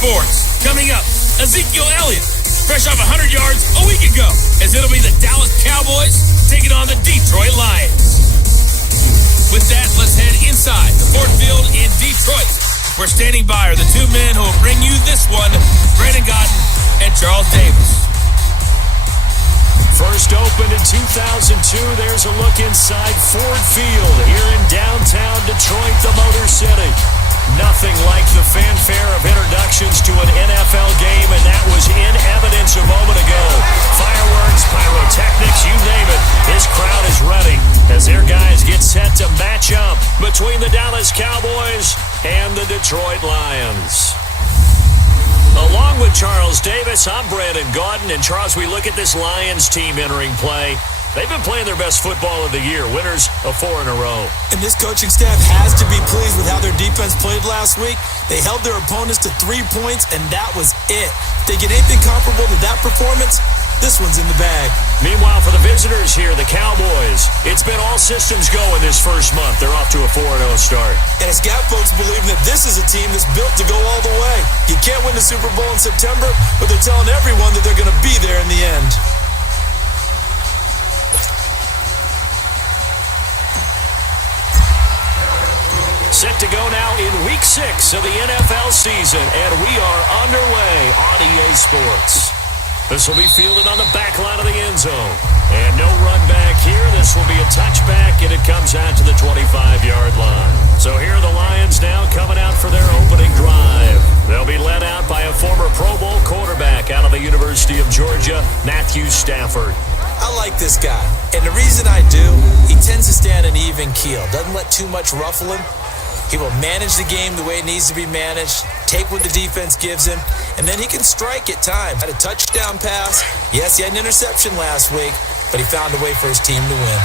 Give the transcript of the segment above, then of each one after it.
sports. Coming up, Ezekiel Elliott, fresh off 100 yards a week ago, as it'll be the Dallas Cowboys taking on the Detroit Lions. With that, let's head inside the Ford Field in Detroit. Where standing by are the two men who will bring you this one, Brandon Godden and Charles Davis. First opened in 2002, there's a look inside Ford Field here in downtown Detroit, the Motor City. Nothing like the fanfare of introductions to an NFL game, and that was in evidence a moment ago. Fireworks, pyrotechnics, you name it. This crowd is ready as their guys get set to match up between the Dallas Cowboys and the Detroit Lions. Along with Charles Davis, I'm Brandon Godden. And Charles, we look at this Lions team entering play. They've been playing their best football of the year, winners of 4 in a row. And this coaching staff has to be pleased with how their defense played last week. They held their opponents to 3 points, and that was it. If they get anything comparable to that performance, this one's in the bag. Meanwhile, for the visitors here, the Cowboys, it's been all systems go in this first month. They're off to a 4-0 start. And it's got folks believing that this is a team that's built to go all the way. You can't win the Super Bowl in September, but they're telling everyone that they're going to be there in the end. Set to go now in Week 6 of the NFL season, and we are underway on EA Sports. This will be fielded on the back line of the end zone. And no run back here. This will be a touchback, and it comes out to the 25-yard line. So here are the Lions now coming out for their opening drive. They'll be led out by a former Pro Bowl quarterback out of the University of Georgia, Matthew Stafford. I like this guy, and the reason I do, he tends to stand an even keel, doesn't let too much ruffle him. He will manage the game the way it needs to be managed, take what the defense gives him, and then he can strike at times. Had a touchdown pass. Yes, he had an interception last week, but he found a way for his team to win.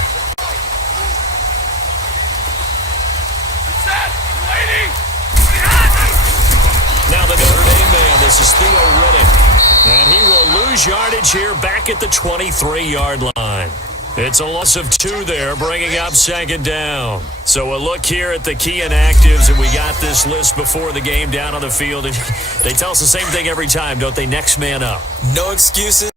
Now the Notre Dame man, this is Theo Riddick. And he will lose yardage here back at the 23-yard line. It's a loss of 2 there, bringing up second down. So a look here at the key inactives, and we got this list before the game down on the field. And they tell us the same thing every time, don't they? Next man up. No excuses.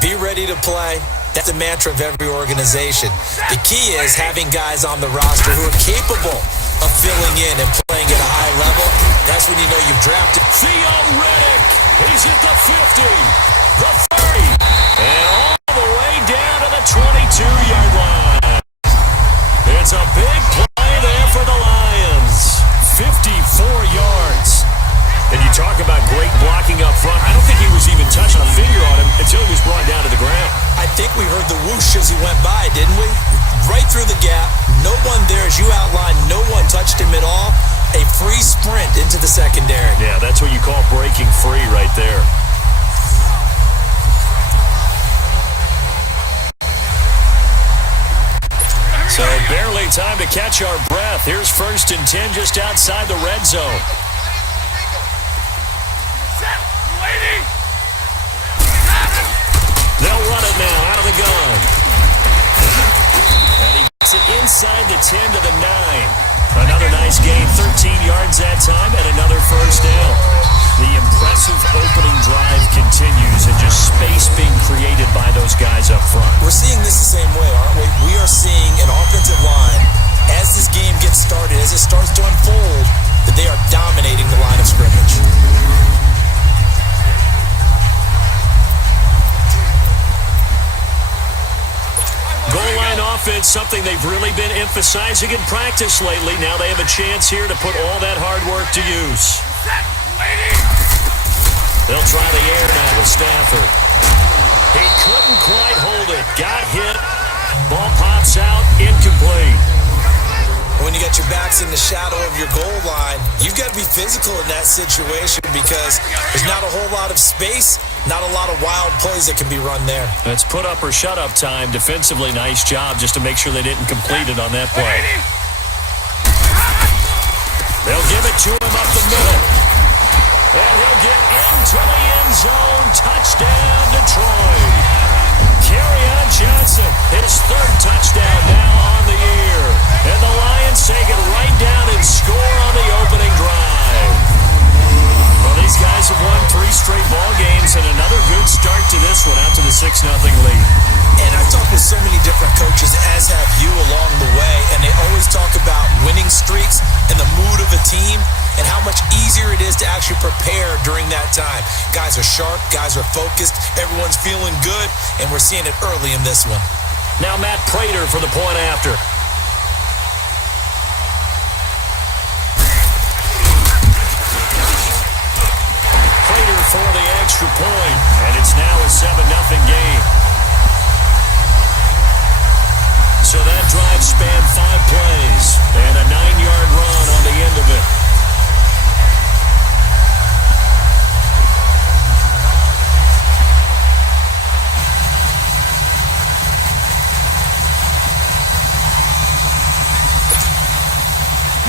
Be ready to play. That's the mantra of every organization. The key is having guys on the roster who are capable of filling in and playing at a high level. That's when you know you've drafted. Theo Riddick, he's at the 50, the 30, and all the way down to the 22-yard line. It's a big play there for the Lions. 54 yards. And you talk about great blocking up front. I don't think he was even touching a finger on him until he was brought down to the ground. I think we heard the whoosh as he went by, didn't we? Right through the gap. No one there, as you outlined, no one touched him at all. A free sprint into the secondary. Yeah, that's what you call breaking free right there. So barely time to catch our breath. Here's 1st and 10 just outside the red zone. They'll run it now out of the gun. And he gets it inside the 10 to the 9. Another nice gain, 13 yards that time, and another first down. The impressive opening drive continues, and just space being created by those guys up front. We're seeing this the same way, aren't we? We are seeing an offensive line, as this game gets started, as it starts to unfold, that they are dominating the line of scrimmage. Goal line offense, something they've really been emphasizing in practice lately. Now they have a chance here to put all that hard work to use. They'll try the air now with Stafford. He couldn't quite hold it. Got hit. Ball pops out. Incomplete. When you got your backs in the shadow of your goal line, you've got to be physical in that situation because there's not a whole lot of space, not a lot of wild plays that can be run there. That's put up or shut up time. Defensively, nice job just to make sure they didn't complete it on that play. They'll give it to him up the middle. And he'll get into the end zone. Touchdown, Detroit. Kerryon Johnson, his 3rd touchdown now on the year. And the Lions take it right down and score on the opening drive. Well, these guys straight ball games and another good start to this one out to the 6-0 lead. And I've talked with so many different coaches, as have you along the way, and they always talk about winning streaks and the mood of a team and how much easier it is to actually prepare during that time. Guys are sharp, guys are focused, everyone's feeling good, and we're seeing it early in this one. Now Matt Prater for the point after. Prater for the extra point, and it's now a 7-0 game. So that drive spanned 5 plays and a 9-yard run on the end of it.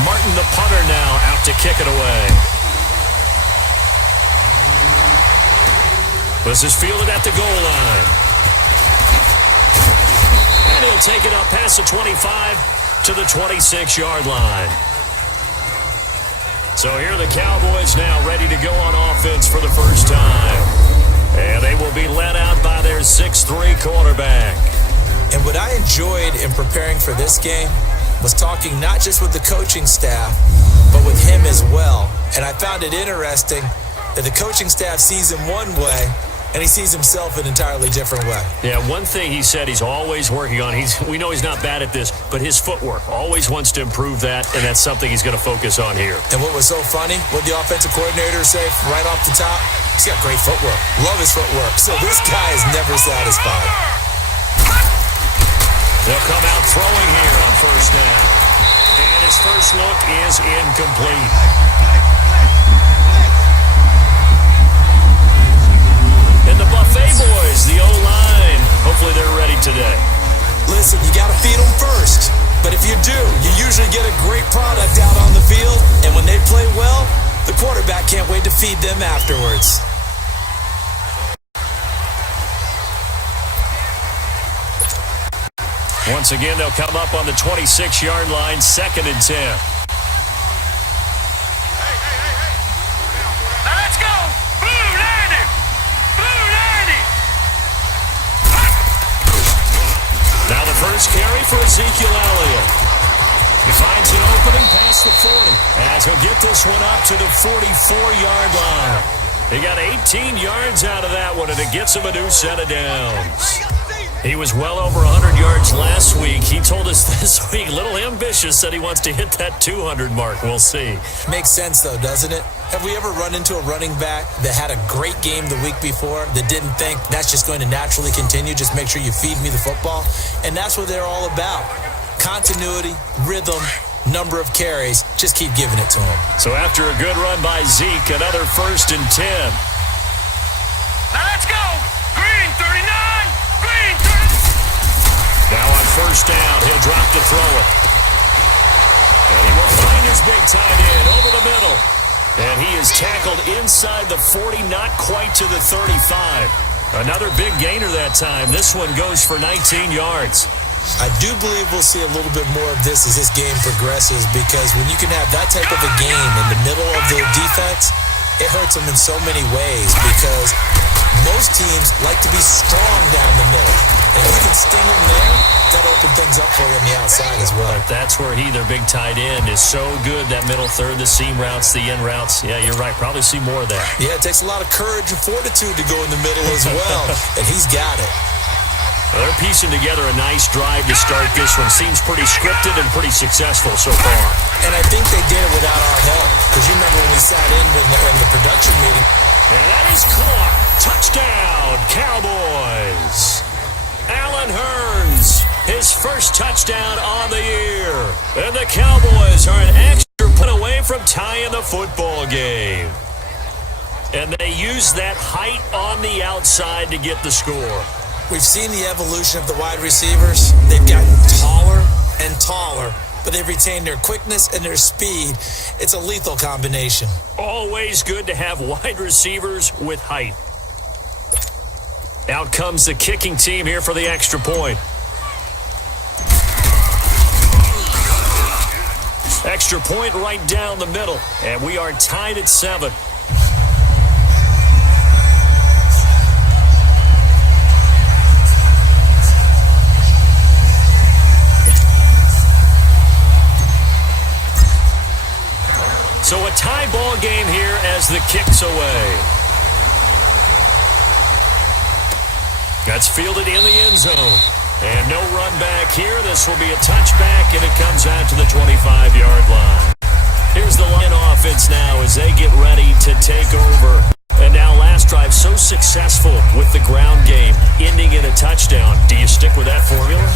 Martin, the punter, now out to kick it away. This is fielded at the goal line. And he'll take it up past the 25 to the 26-yard line. So here are the Cowboys now ready to go on offense for the first time. And they will be led out by their 6'3" quarterback. And what I enjoyed in preparing for this game was talking not just with the coaching staff, but with him as well. And I found it interesting that the coaching staff sees him one way, and he sees himself an entirely different way. Yeah, one thing he said he's always working on, we know he's not bad at this, but his footwork, always wants to improve that, and that's something he's going to focus on here. And what was so funny, what the offensive coordinator say right off the top, he's got great footwork. Love his footwork. So this guy is never satisfied. They'll come out throwing here on first down. And his first look is incomplete. And the Buffet boys, the O-line, hopefully they're ready today. Listen, you got to feed them first. But if you do, you usually get a great product out on the field. And when they play well, the quarterback can't wait to feed them afterwards. Once again, they'll come up on the 26-yard line, 2nd and 10. Now let's go! Blue 90! Blue 90! Now the first carry for Ezekiel Elliott. He finds an opening past the 40 as he'll get this one up to the 44-yard line. He got 18 yards out of that one, and it gets him a new set of downs. He was well over 100 yards last week. He told us this week, a little ambitious, said he wants to hit that 200 mark. We'll see. Makes sense, though, doesn't it? Have we ever run into a running back that had a great game the week before that didn't think that's just going to naturally continue? Just make sure you feed me the football. And that's what they're all about. Continuity, rhythm, number of carries. Just keep giving it to him. So after a good run by Zeke, another 1st and 10. Now let's go! Green 39! Green 39! Now on first down, he'll drop to throw it. And he will find his big tight end over the middle. And he is tackled inside the 40, not quite to the 35. Another big gainer that time. This one goes for 19 yards. I do believe we'll see a little bit more of this as this game progresses, because when you can have that type of a game in the middle of the defense, it hurts them in so many ways, because most teams like to be strong down the middle. And if you can sting them there, that'll open things up for you on the outside as well. But that's where their big tight end, is so good, that middle third, the seam routes, the in routes. Yeah, you're right. Probably see more of that. Yeah, it takes a lot of courage and fortitude to go in the middle as well, and he's got it. Well, they're piecing together a nice drive to start this one. Seems pretty scripted and pretty successful so far. And I think they did it without our help, because you remember when we sat in the production meeting. And that is caught. Touchdown, Cowboys. Allen Hurns, his first touchdown on the year. And the Cowboys are an extra point away from tying the football game. And they use that height on the outside to get the score. We've seen the evolution of the wide receivers. They've gotten taller and taller, but they've retained their quickness and their speed. It's a lethal combination. Always good to have wide receivers with height. Out comes the kicking team here for the extra point. Extra point right down the middle, and we are tied at 7. Tie ball game here as the kick's away. That's fielded in the end zone. And no run back here. This will be a touchback, and it comes out to the 25-yard line. Here's the Lion offense now as they get ready to take over. And now last drive so successful with the ground game, ending in a touchdown. Do you stick with that formula?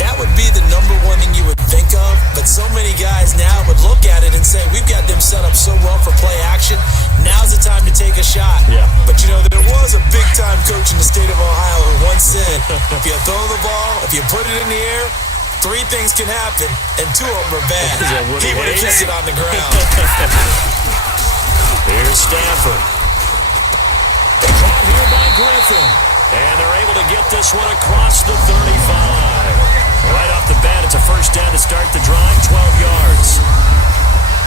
That would be the number one thing you would think of, but so many guys now would look at it and say, we've got them set up so well for play action, now's the time to take a shot. Yeah. But you know, there was a big-time coach in the state of Ohio who once said, if you throw the ball, if you put it in the air, 3 things can happen, and 2 of them are bad. He would have kept it on the ground. Here's Stafford. Caught here by Griffin. And they're able to get this one across the 35. Right off the bat, it's a first down to start the drive, 12 yards.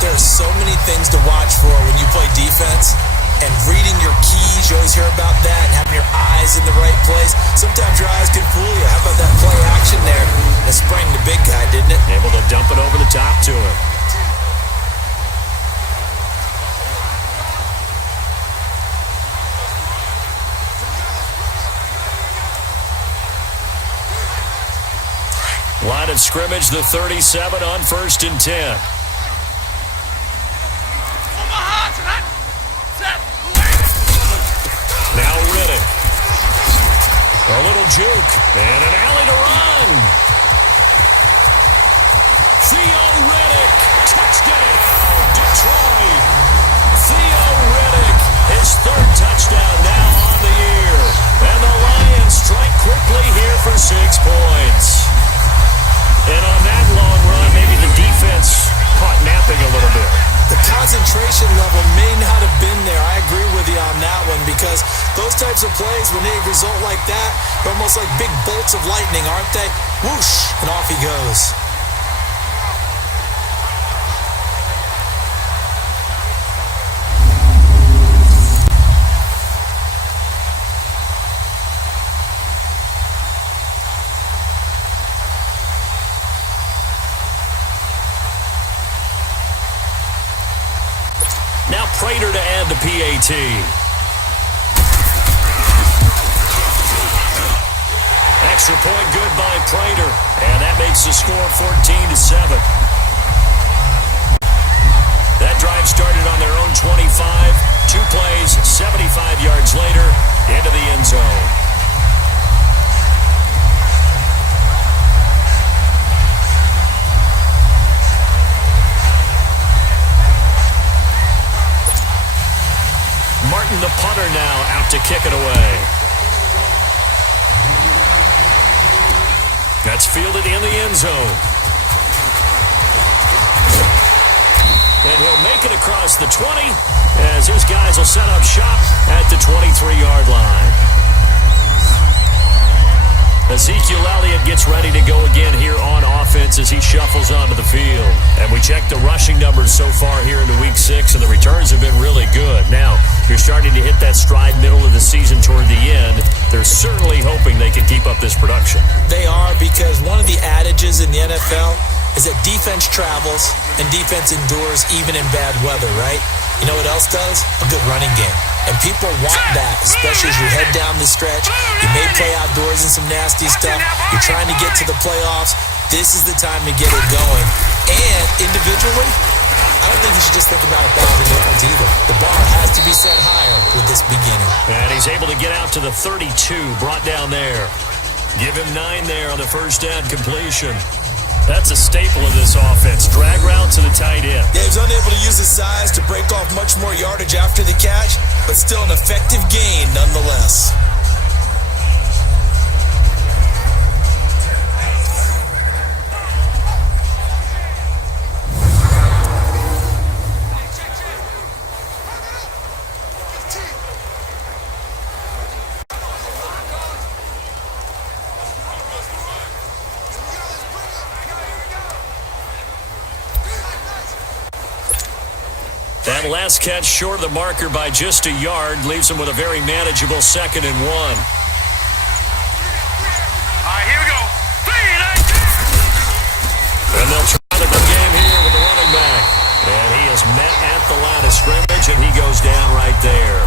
There are so many things to watch for when you play defense. And reading your keys, you always hear about that, and having your eyes in the right place. Sometimes your eyes can fool you. How about that play action there? It sprang the big guy, didn't it? Able to dump it over the top to him. Line of scrimmage, the 37 on 1st and 10. Now Riddick. A little juke. And an alley to run. Theo Riddick. Touchdown, Detroit. Theo Riddick. His 3rd touchdown now on the year. And the Lions strike quickly here for 6 points. And on that long run, maybe the defense caught napping a little bit. The concentration level may not have been there. I agree with you on that one because those types of plays, when they result like that, they're almost like big bolts of lightning, aren't they? Whoosh, and off he goes. Now Prater to add the PAT. Extra point good by Prater. And that makes the score 14-7. That drive started on their own 25. 2 plays, 75 yards later, into the end zone. Martin, the punter, now out to kick it away. That's fielded in the end zone. And he'll make it across the 20 as his guys will set up shop at the 23-yard line. Ezekiel Elliott gets ready to go again here on offense as he shuffles onto the field. And we checked the rushing numbers so far here into Week 6, and the returns have been really good. Now, you're starting to hit that stride middle of the season toward the end. They're certainly hoping they can keep up this production. They are, because one of the adages in the NFL is that defense travels and defense endures even in bad weather, right? You know what else does? A good running game. And people want that, especially as you head down the stretch. You may play outdoors in some nasty stuff. You're trying to get to the playoffs. This is the time to get it going. And individually, I don't think you should just think about 1,000 yards either. The bar has to be set higher with this beginning. And he's able to get out to the 32, brought down there. Give him 9 there on the first down completion. That's a staple of this offense. Drag route to the tight end. Yeah, he's unable to use his size to break off much more yardage after the catch, but still an effective gain nonetheless. That last catch short of the marker by just a yard leaves him with a very manageable 2nd and 1. All right, here we go. And they'll try the game here with the running back. And he is met at the coverage, and he goes down right there.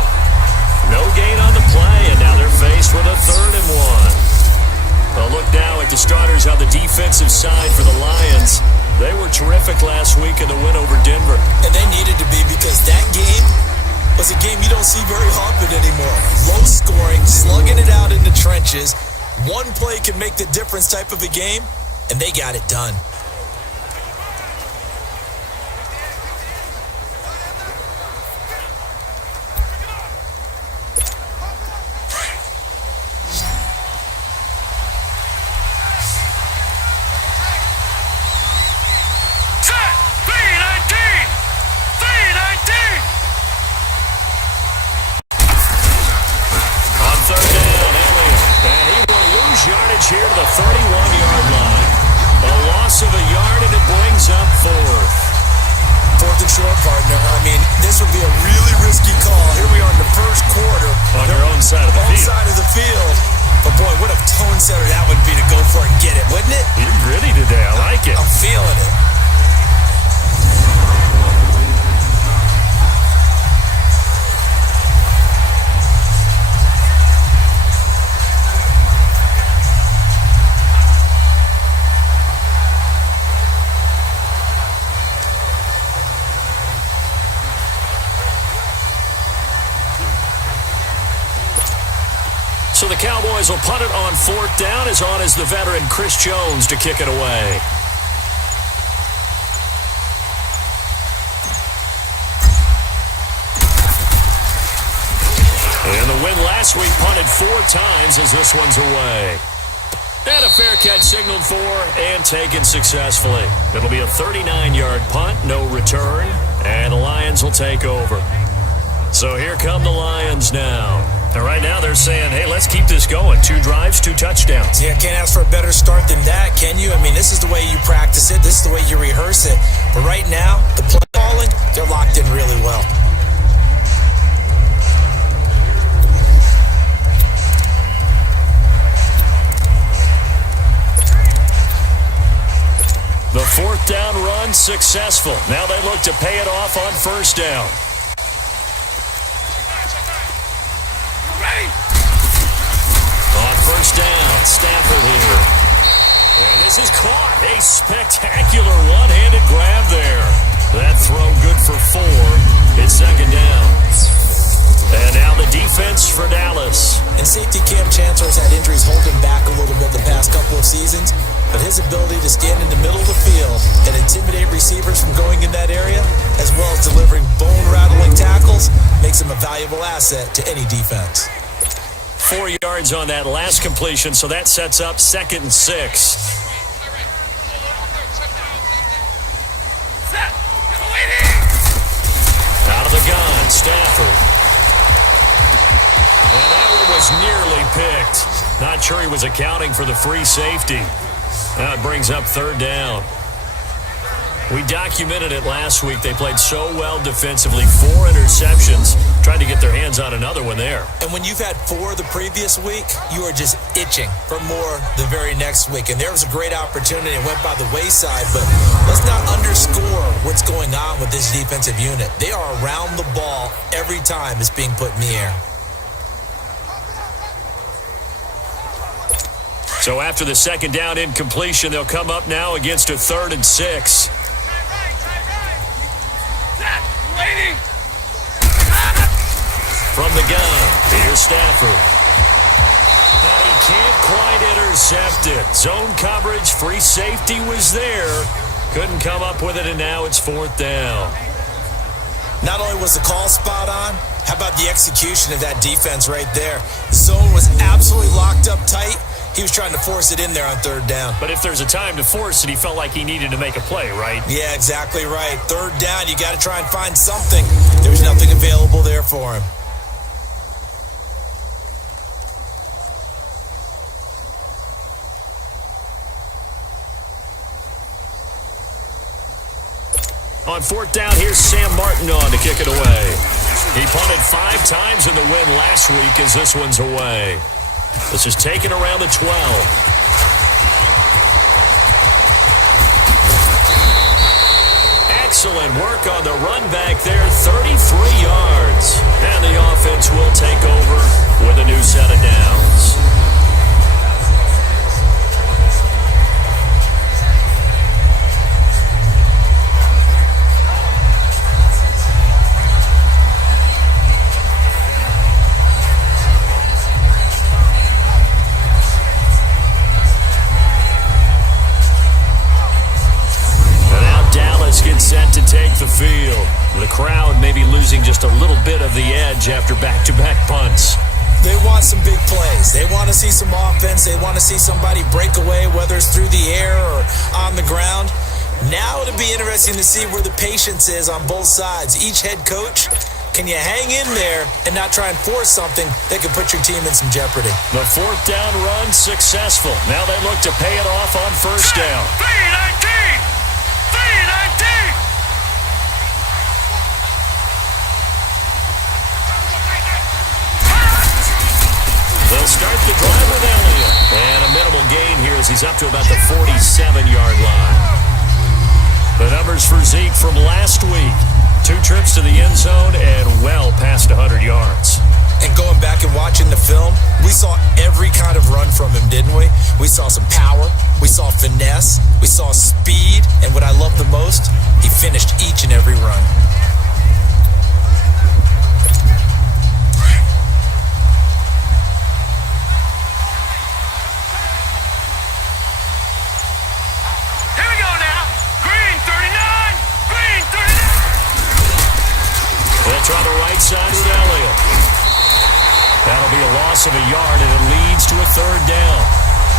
No gain on the play, and now they're faced with a 3rd and 1. A look now at the starters on the defensive side for the Lions. They were terrific last week in the win over Denver. And they needed to be, because that game was a game you don't see very often anymore. Low scoring, slugging it out in the trenches. One play can make the difference type of a game, and they got it done. Here to the 31-yard line. A loss of a yard, and it brings up 4th. 4th and short, partner. I mean, this would be a really risky call. Here we are in the first quarter. On your own side of the field. Side of the field. But, boy, what a tone setter that would be to go for it and get it, wouldn't it? You're gritty today. I like it. I'm feeling it. So the Cowboys will punt it on 4th down. As on is the veteran Chris Jones to kick it away. And the win last week punted 4 times as this one's away. And a fair catch signaled for and taken successfully. It'll be a 39-yard punt, no return, and the Lions will take over. So here come the Lions now. And right now they're saying, hey, let's keep this going. 2 drives, 2 touchdowns. Yeah, can't ask for a better start than that, can you? I mean, this is the way you practice it. This is the way you rehearse it. But right now, the play calling, they're locked in really well. The 4th down run successful. Now they look to pay it off on 1st down. On 1st down, Stafford here. And this is caught. A spectacular one-handed grab there. That throw good for 4. It's 2nd down. And now the defense for Dallas. And safety Cam Chancellor's had injuries hold him back a little bit the past couple of seasons. But his ability to stand in the middle of the field and intimidate receivers from going in that area, as well as delivering bone-rattling tackles, makes him a valuable asset to any defense. 4 yards on that last completion, so that sets up 2nd and 6. Out of the gun, Stafford. And that one was nearly picked. Not sure he was accounting for the free safety. Now it brings up 3rd down. We documented it last week. They played so well defensively. 4 interceptions. Tried to get their hands on another one there. And when you've had 4 the previous week, you are just itching for more the very next week. And there was a great opportunity. It went by the wayside. But let's not underscore what's going on with this defensive unit. They are around the ball every time it's being put in the air. So after the 2nd down incompletion, they'll come up now against a 3rd and 6. From the gun, here's Stafford. And he can't quite intercept it. Zone coverage, free safety was there. Couldn't come up with it, and now it's 4th down. Not only was the call spot on, how about the execution of that defense right there? The zone was absolutely locked up tight. He was trying to force it in there on 3rd down. But if there's a time to force it, he felt like he needed to make a play, right? Yeah, exactly right. 3rd down, you got to try and find something. There was nothing available there for him. On 4th down, here's Sam Martin on to kick it away. He punted 5 times in the win last week as this one's away. This is taken around the 12. And Excellent work on the run back there, 33 yards. And the offense will take over with a new set of downs. Set to take the field. The crowd may be losing just a little bit of the edge after back-to-back punts. They want some big plays. They want to see some offense. They want to see somebody break away, whether it's through the air or on the ground. Now it'll be interesting to see where the patience is on both sides. Each head coach, can you hang in there and not try and force something that could put your team in some jeopardy? The fourth down run successful. Now they look to pay it off on first down. 319! 319! They'll start the drive with Elliott. And a minimal gain here as he's up to about the 47-yard line. The numbers for Zeke from last week. 2 trips to the end zone and well past 100 yards. And going back and watching the film, we saw every kind of run from him, didn't we? We saw some power. We saw finesse. We saw speed. And what I love the most, he finished each and every run. Here we go now. Green 39! Green 39! They'll try the right side with Elliott. That'll be a loss of a yard, and it leads to a third down.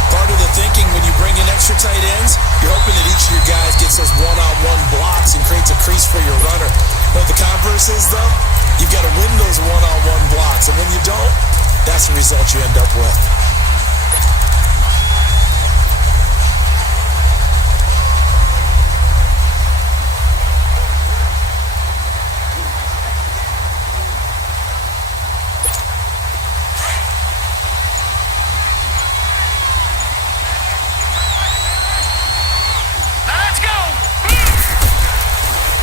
Part of the thinking when you bring in extra tight ends, you're hoping that each of your guys gets those one-on-one blocks and creates a crease for your runner. But the converse is, though, you've got to win those one-on-one blocks. And when you don't, that's the result you end up with.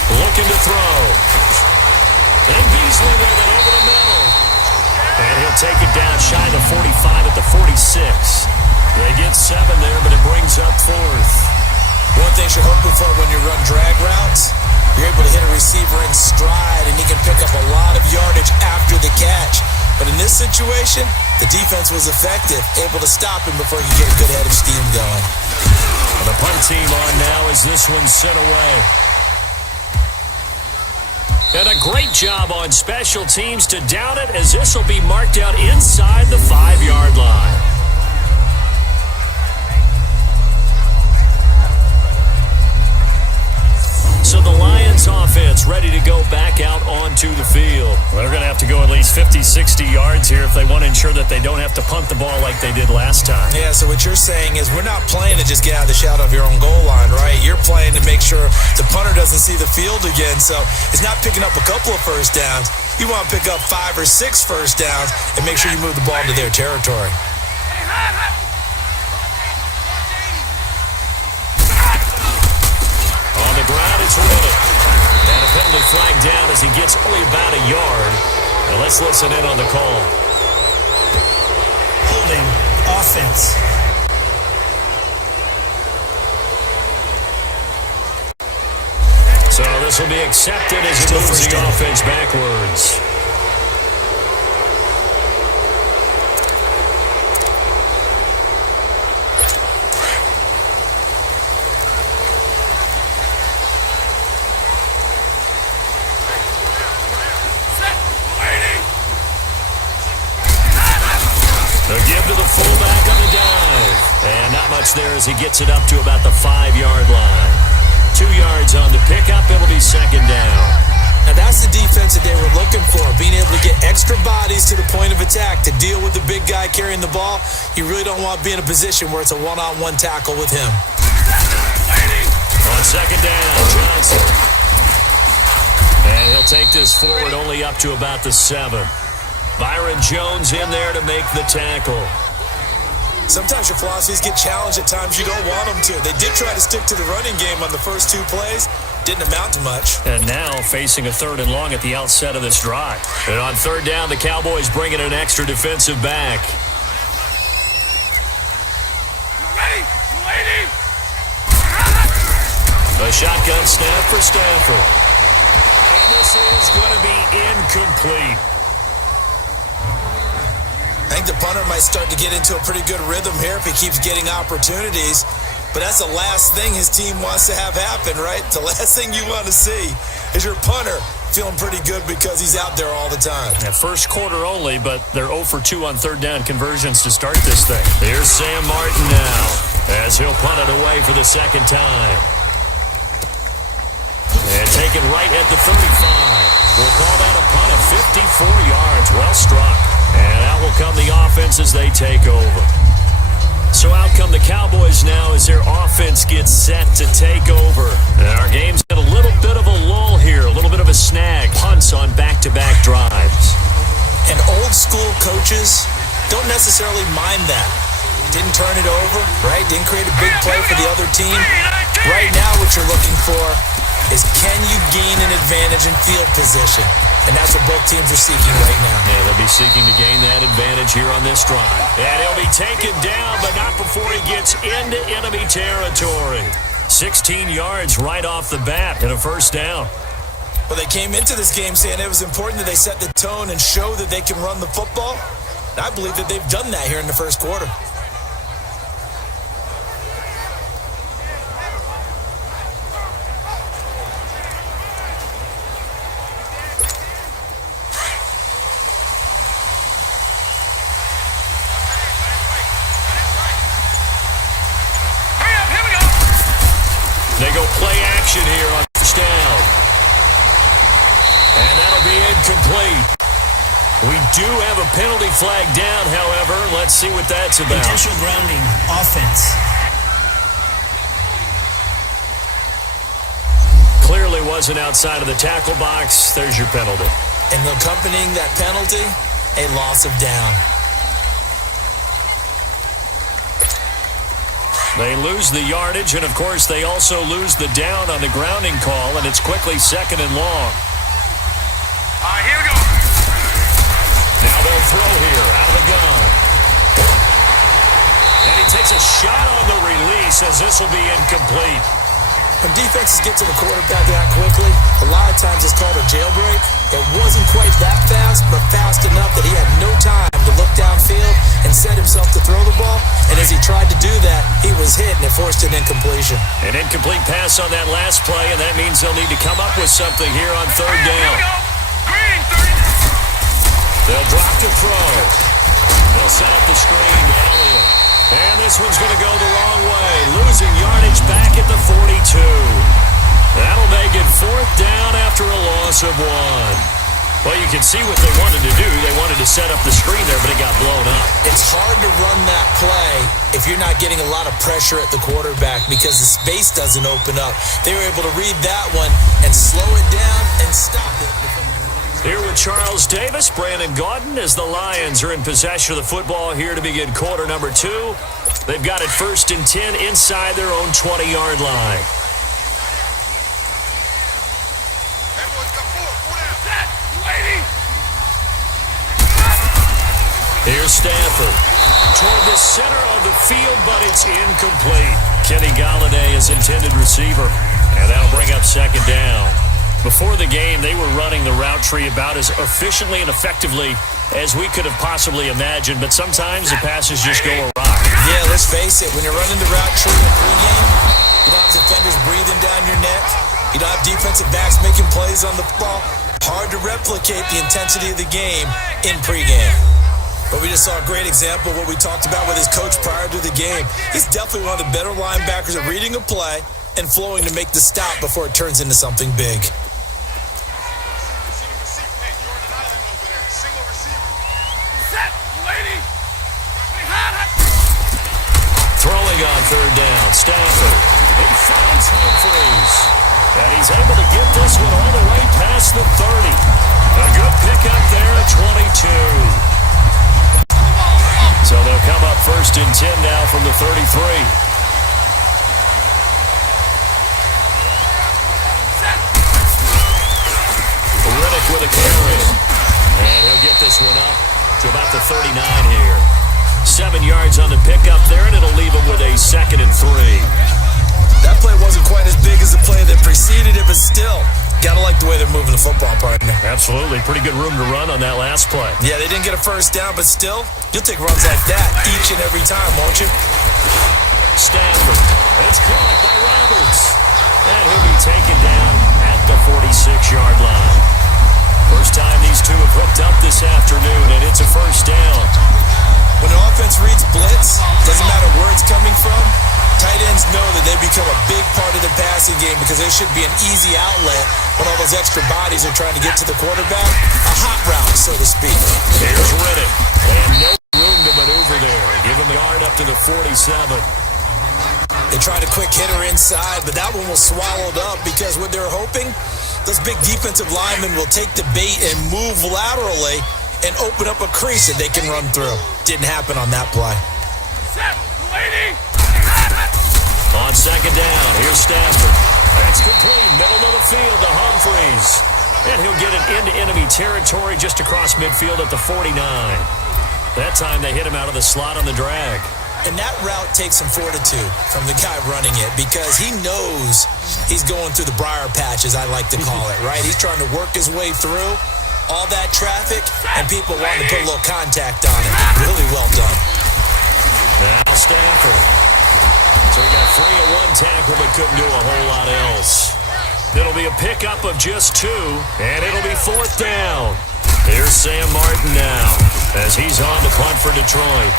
Looking to throw. And Beasley with it over the middle. And he'll take it down shy of the 45 at the 46. They get 7 there, but it brings up 4th. One thing you're hoping for when you run drag routes, you're able to hit a receiver in stride, and he can pick up a lot of yardage after the catch. But in this situation, the defense was effective, able to stop him before he could get a good head of steam going. And the punt team on now as this one's sent away. And a great job on special teams to down it as this will be marked out inside the 5-yard line. So the Lions offense ready to go back out onto the field. Well, they're going to have to go at least 50, 60 yards here if they want to ensure that they don't have to punt the ball like they did last time. Yeah, so what you're saying is we're not playing to just get out of the shadow of your own goal line, right? You're playing to make sure the punter doesn't see the field again. So it's not picking up a couple of first downs. You want to pick up 5 or 6 first downs and make sure you move the ball into their territory. On the ground, it's Riddick. And a penalty flag down as he gets only about a yard. Now let's listen in on the call. Holding offense. So this will be accepted as it moves the offense backwards. The give to the fullback on the dive. And not much there as he gets it up to about the 5-yard line. 2 yards on the pickup. It'll be second down. Now that's the defense that they were looking for, being able to get extra bodies to the point of attack to deal with the big guy carrying the ball. You really don't want to be in a position where it's a one-on-one tackle with him. On second down, Johnson. And he'll take this forward only up to about the 7. Byron Jones in there to make the tackle. Sometimes your philosophies get challenged at times you don't want them to. They did try to stick to the running game on the first 2 plays. Didn't amount to much. And now facing a 3rd and long at the outset of this drive. And on 3rd down, the Cowboys bring in an extra defensive back. Ready, lady. A shotgun snap for Stafford. And this is going to be incomplete. I think the punter might start to get into a pretty good rhythm here if he keeps getting opportunities. But that's the last thing his team wants to have happen, right? The last thing you want to see is your punter feeling pretty good because he's out there all the time. Yeah, first quarter only, but they're 0 for 2 on 3rd down conversions to start this thing. Here's Sam Martin now as he'll punt it away for the 2nd time. And taken right at the 35. We'll call that a punt of 54 yards. Well struck. And out will come the offense as they take over. So out come the Cowboys now as their offense gets set to take over. And our game's got a little bit of a lull here, a little bit of a snag. Punts on back-to-back drives. And old school coaches don't necessarily mind that. Didn't turn it over, right? Didn't create a big play for the other team. Right now what you're looking for is can you gain an advantage in field position? And that's what both teams are seeking right now. Yeah, they'll be seeking to gain that advantage here on this drive. And he'll be taken down, but not before he gets into enemy territory. 16 yards right off the bat and a 1st down. Well, they came into this game saying it was important that they set the tone and show that they can run the football. And I believe that they've done that here in the first quarter. They go play action here on 1st down. And that'll be incomplete. We do have a penalty flag down, however. Let's see what that's about. Intentional grounding, offense. Clearly wasn't outside of the tackle box. There's your penalty. And accompanying that penalty, a loss of down. They lose the yardage, and of course they also lose the down on the grounding call, and it's quickly 2nd and long. All right, here we go. Now they'll throw here out of the gun. And he takes a shot on the release as this will be incomplete. When defenses get to the quarterback that quickly, a lot of times it's called a jailbreak. It wasn't quite that fast, but fast enough that he had no time to look downfield and set himself to throw the ball. And as he tried to do that, he was hit, and it forced an incompletion. An incomplete pass on that last play, and that means they'll need to come up with something here on 3rd down. Green, 30. They'll drop to throw. They'll set up the screen to Elliott. And this one's going to go the wrong way. Losing yardage back at the 42. That'll make it 4th down after a loss of 1. Well, you can see what they wanted to do. They wanted to set up the screen there, but it got blown up. It's hard to run that play if you're not getting a lot of pressure at the quarterback because the space doesn't open up. They were able to read that one and slow it down and stop it. Here with Charles Davis, Brandon Gaudin, as the Lions are in possession of the football here to begin quarter number 2. They've got it 1st and 10 inside their own 20-yard line. Here's Stafford. Toward the center of the field, but it's incomplete. Kenny Golladay is intended receiver, and that'll bring up 2nd down. Before the game, they were running the route tree about as efficiently and effectively as we could have possibly imagined, but sometimes the passes just go awry. Yeah, let's face it. When you're running the route tree in pregame, you don't have defenders breathing down your neck. You don't have defensive backs making plays on the ball. Hard to replicate the intensity of the game in pregame. But we just saw a great example of what we talked about with his coach prior to the game. He's definitely one of the better linebackers at reading a play and flowing to make the stop before it turns into something big. Throwing on 3rd down, Stafford. He finds Humphries. And he's able to get this one all the way past the 30. A good pickup there at 22. So they'll come up up 1st and 10 now from the 33. Riddick with a carry. And he'll get this one up to about the 39 here. 7 yards on the pickup there, and it'll leave him with a 2nd and 3. That play wasn't quite as big as the play that preceded it, but still, gotta like the way they're moving the football, partner. Absolutely. Pretty good room to run on that last play. Yeah, they didn't get a first down, but still, you'll take runs like that each and every time, won't you? Stafford. It's caught by Roberts. And he'll be taken down at the 46-yard line. First time these two have hooked up this afternoon, and it's a first down. When an offense reads blitz, doesn't matter where it's coming from, tight ends know that they become a big part of the passing game because they should be an easy outlet when all those extra bodies are trying to get to the quarterback. A hot route, so to speak. Here's Riddick. And no room to maneuver there. Give him the yard up to the 47. They tried a quick hitter inside, but that one was swallowed up because what they're hoping, those big defensive linemen will take the bait and move laterally and open up a crease that they can run through. Didn't happen on that play. On 2nd down, here's Stafford. That's complete. Middle of the field to Humphreys. And he'll get it into enemy territory just across midfield at the 49. That time they hit him out of the slot on the drag. And that route takes some fortitude from the guy running it because he knows he's going through the briar patch, as I like to call it, right? He's trying to work his way through all that traffic, and people want to put a little contact on it. Really well done. Now Stafford. So he got free of one tackle, but couldn't do a whole lot else. It'll be a pickup of just 2, and it'll be 4th down. Here's Sam Martin now, as he's on to punt for Detroit.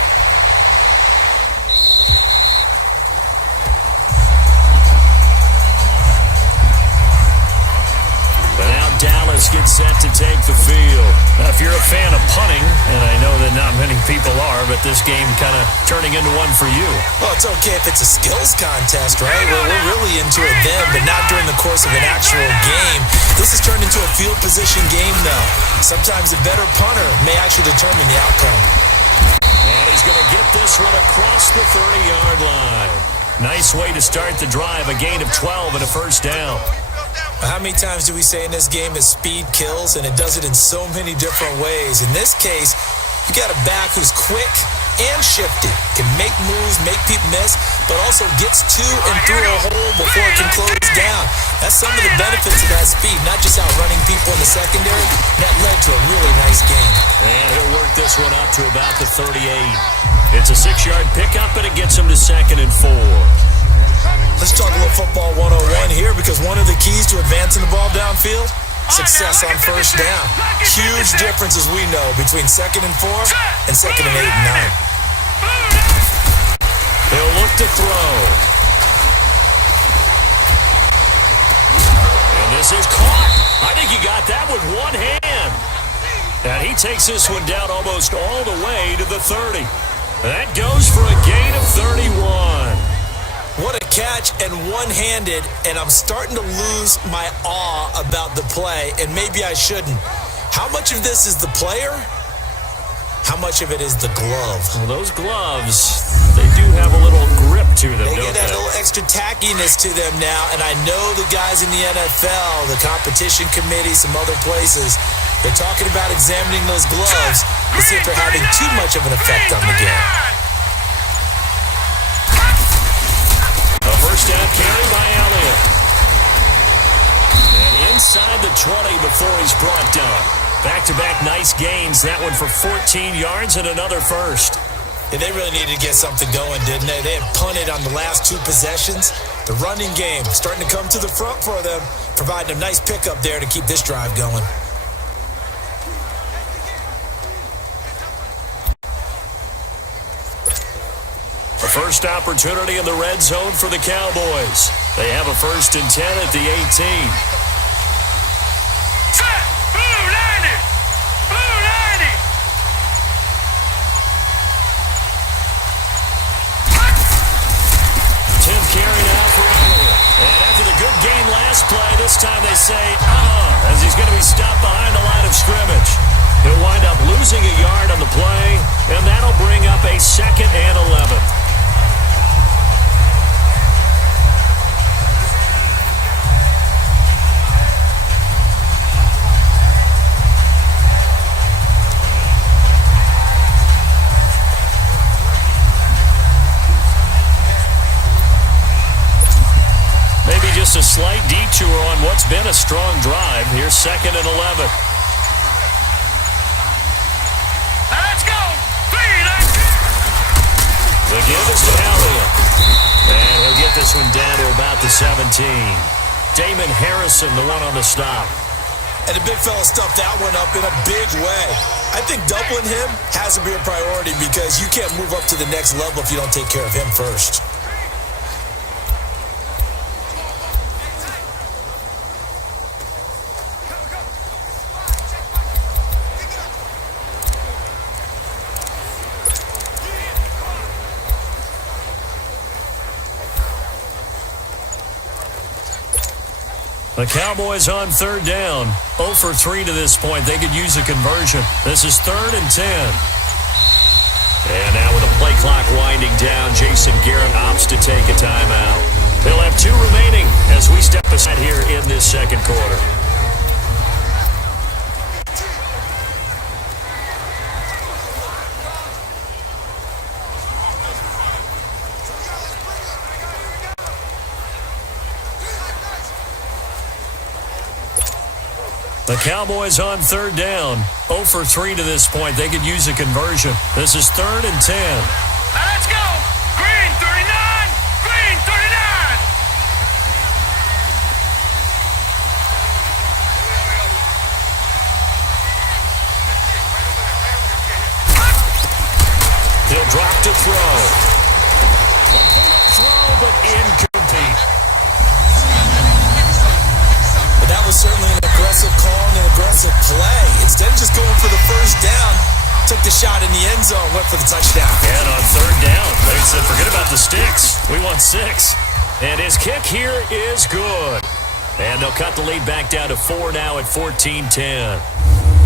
Dallas gets set to take the field. Now, if you're a fan of punting, and I know that not many people are, but this game kind of turning into one for you. Well, it's okay if it's a skills contest, right? We're really into it then, but not during the course of an actual game. This has turned into a field position game, though. Sometimes a better punter may actually determine the outcome. And he's going to get this one across the 30-yard line. Nice way to start the drive, a gain of 12 and a first down. How many times do we say in this game that speed kills, and it does it in so many different ways? In this case, you got a back who's quick and shifty, can make moves, make people miss, but also gets to and through a hole before it can close down. That's some of the benefits of that speed, not just outrunning people in the secondary. That led to a really nice game. And he'll work this one up to about the 38. It's a 6-yard pickup, and it gets him to 2nd and 4. Let's talk a little football 101 here because one of the keys to advancing the ball downfield, success on first down. Huge difference, as we know, between 2nd and 4 and 2nd and 8 and 9. He'll look to throw. And this is caught. I think he got that with one hand. And he takes this one down almost all the way to the 30. That goes for a gain of 31. What a catch, and one-handed, and I'm starting to lose my awe about the play, and maybe I shouldn't. How much of this is the player? How much of it is the glove? Well, those gloves, they do have a little grip to them, They don't get that little extra tackiness to them now, and I know the guys in the NFL, the competition committee, some other places, they're talking about examining those gloves to see if they're having too much of an effect on the game. First down carry by Elliott. And inside the 20 before he's brought down. Back-to-back nice gains. That one for 14 yards and another first. And they really needed to get something going, didn't they? They had punted on the last 2 possessions. The running game starting to come to the front for them, providing a nice pickup there to keep this drive going. A first opportunity in the red zone for the Cowboys. They have a 1st and 10 at the 18. Set! Blue 90! Blue 90! Tim carry now for Elliott. And after the good game last play, this time they say, as he's going to be stopped behind the line of scrimmage. He'll wind up losing a yard on the play, And that'll bring up a 2nd and 11. Maybe just a slight detour on what's been a strong drive. Here's 2nd and 11. Let's go. The give is to Elliott. And he'll get this one down to about the 17. Damon Harrison, the one on the stop. And the big fella stuffed that one up in a big way. I think doubling him has to be a priority because you can't move up to the next level if you don't take care of him first. The Cowboys on 3rd down. 0 for 3 to this point. They could use a conversion. This is 3rd and 10. And now with the play clock winding down, Jason Garrett opts to take a timeout. They'll have 2 remaining as we step aside here in this 2nd quarter. The Cowboys on 3rd down. 0 for 3 to this point. They could use a conversion. This is 3rd and 10. Let's go. Green 39. Green 39. He'll drop to throw. A bullet throw, but incomplete. But that was certainly an aggressive call and an aggressive play. Instead of just going for the first down, took the shot in the end zone, went for the touchdown. And on 3rd down, they said, forget about the sticks. We want 6. And his kick here is good. And they'll cut the lead back down to 4 now at 14-10.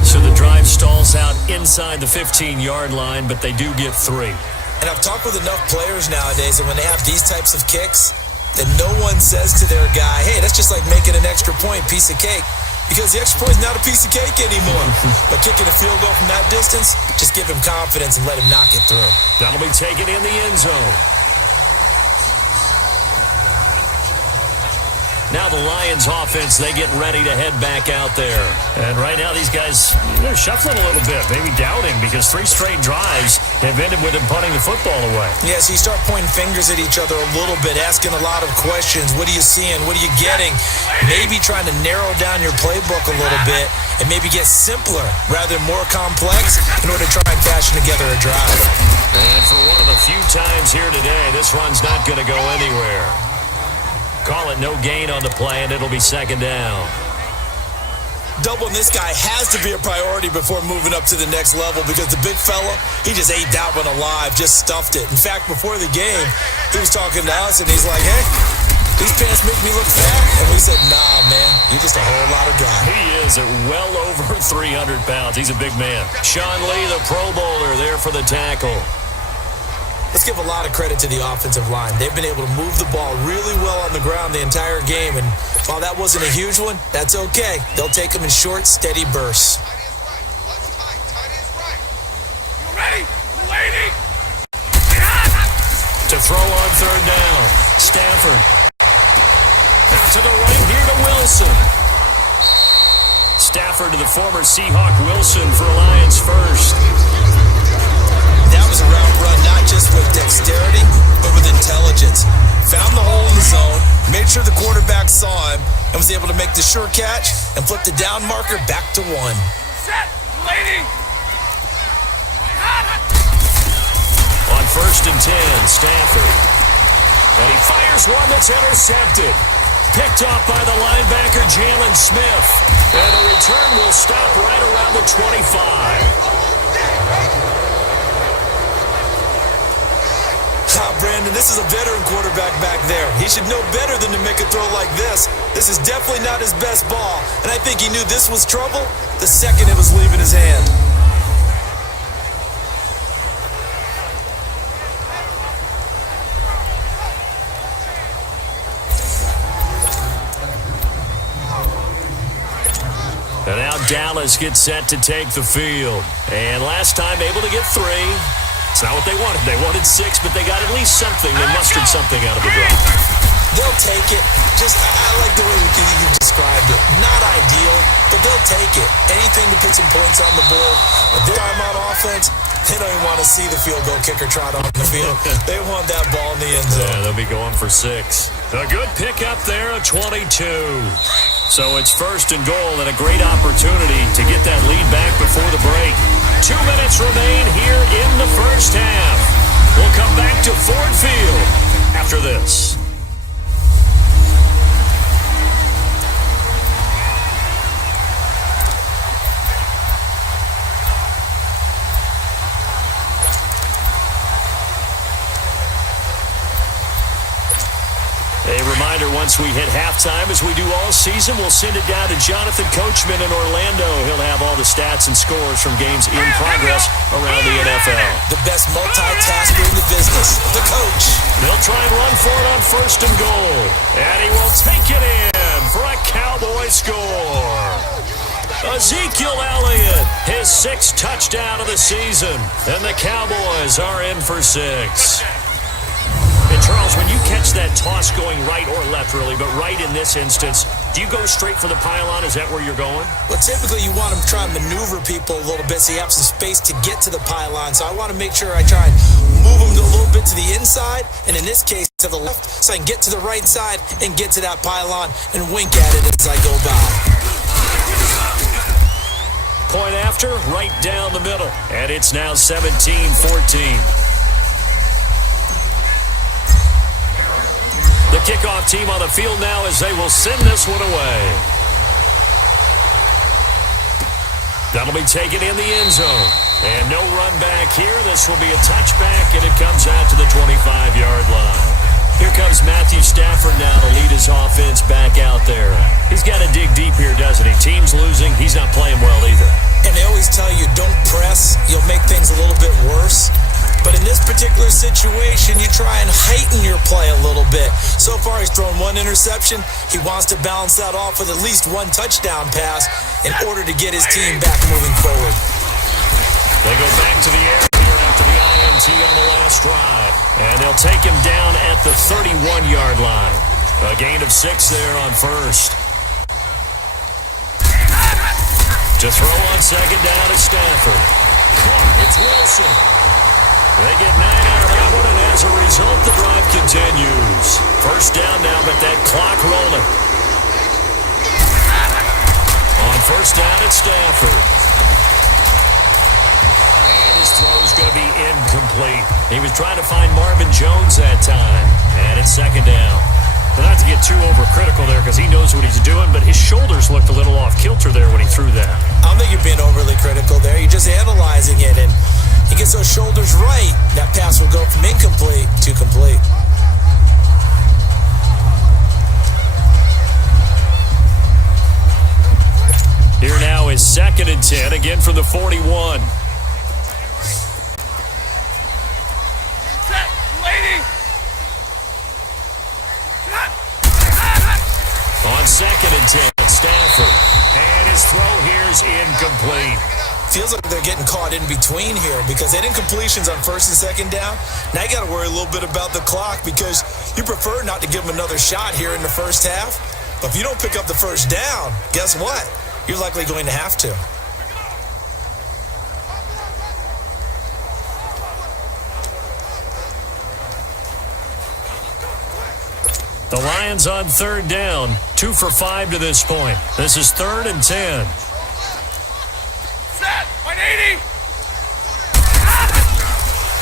So the drive stalls out inside the 15-yard line, but they do get 3. And I've talked with enough players nowadays, and when they have these types of kicks, then no one says to their guy, hey, that's just like making an extra point, piece of cake. Because the extra point is not a piece of cake anymore. But kicking a field goal from that distance, just give him confidence and let him knock it through. That'll be taken in the end zone. Now the Lions offense, they get ready to head back out there. And right now these guys, they're shuffling a little bit, maybe doubting, because 3 straight drives have ended with them punting the football away. Yeah, so you start pointing fingers at each other a little bit, asking a lot of questions. What are you seeing? What are you getting? Maybe trying to narrow down your playbook a little bit and maybe get simpler rather than more complex in order to try and fashion together a drive. And for one of the few times here today, this run's not going to go anywhere. Call it no gain on the play, and it'll be 2nd down. Doubling this guy has to be a priority before moving up to the next level because the big fella, he just ate that one alive, just stuffed it. In fact, before the game, he was talking to us, and he's like, hey, these pants make me look fat. And we said, nah, man, you're just a whole lot of guy. He is at well over 300 pounds. He's a big man. Sean Lee, the Pro Bowler, there for the tackle. Let's give a lot of credit to the offensive line. They've been able to move the ball really well on the ground the entire game, and while that wasn't a huge one, that's okay. They'll take them in short, steady bursts. You ready, lady? To throw on 3rd down, Stafford. Out to the right here to Wilson. Stafford to the former Seahawk Wilson for Lions first. That was a route run, not just with dexterity, but with intelligence. Found the hole in the zone, made sure the quarterback saw him, and was able to make the sure catch and flip the down marker back to 1. Set, lady. On 1st and 10, Stafford. And he fires one that's intercepted. Picked off by the linebacker, Jalen Smith. And the return will stop right around the 25. Brandon, this is a veteran quarterback back there. He should know better than to make a throw like this. This is definitely not his best ball, and I think he knew this was trouble the second it was leaving his hand. Dallas gets set to take the field. And last time able to get 3. It's not what they wanted. They wanted 6, but they got at least something. They mustered something out of the drive. They'll take it. I like the way you described it. Not ideal, but they'll take it. Anything to put some points on the board. But this time on offense, they don't even want to see the field goal kicker trot on the field. They want that ball in the end zone. Yeah, they'll be going for 6. A good pickup there, a 22. So it's first and goal and a great opportunity to get that lead back before the break. 2 minutes remain here in the first half. We'll come back to Ford Field after this. A reminder, once we hit halftime, as we do all season, we'll send it down to Jonathan Coachman in Orlando. He'll have all the stats and scores from games in progress around the NFL. The best multitasker in the business, the coach. They'll try and run for it on first and goal. And he will take it in for a Cowboy score. Ezekiel Elliott, his 6th touchdown of the season. And the Cowboys are in for 6. And Charles, when you catch that toss going right or left, really, but right in this instance, do you go straight for the pylon? Is that where you're going? Well, typically you want to try and maneuver people a little bit so you have some space to get to the pylon. So I want to make sure I try and move them a little bit to the inside, and in this case to the left, so I can get to the right side and get to that pylon and wink at it as I go by. Point after, right down the middle. And it's now 17-14. The kickoff team on the field now as they will send this one away. That'll be taken in the end zone. And no run back here. This will be a touchback, and it comes out to the 25-yard line. Here comes Matthew Stafford now to lead his offense back out there. He's got to dig deep here, doesn't he? Team's losing. He's not playing well either. And they always tell you, don't press. You'll make things a little bit worse. But in this particular situation, you try and heighten your play a little bit. So far, he's thrown 1 interception. He wants to balance that off with at least 1 touchdown pass in order to get his team back moving forward. They go back to the air here after the INT on the last drive. And they'll take him down at the 31-yard line. A gain of 6 there on first. To throw on second down is Stafford. It's Wilson. They get 9 out of that one, and as a result, the drive continues. First down now, but that clock rolling. On first down, it's Stafford. And his throw's going to be incomplete. He was trying to find Marvin Jones that time. And it's second down. But not to get too overcritical there because he knows what he's doing, but his shoulders looked a little off kilter there when he threw that. I don't think you're being overly critical there. You're just analyzing it, and he gets those shoulders right. That pass will go from incomplete to complete. Here now is 2nd and 10, again from the 41. Set, lady. On 2nd and 10, Stafford. And his throw here is incomplete. Feels like they're getting caught in between here because they had incompletions on first and second down. Now you got to worry a little bit about the clock because you prefer not to give them another shot here in the first half. But if you don't pick up the first down, guess what? You're likely going to have to. The Lions on 3rd down, 2 for 5 to this point. This is 3rd and 10. Set, 180.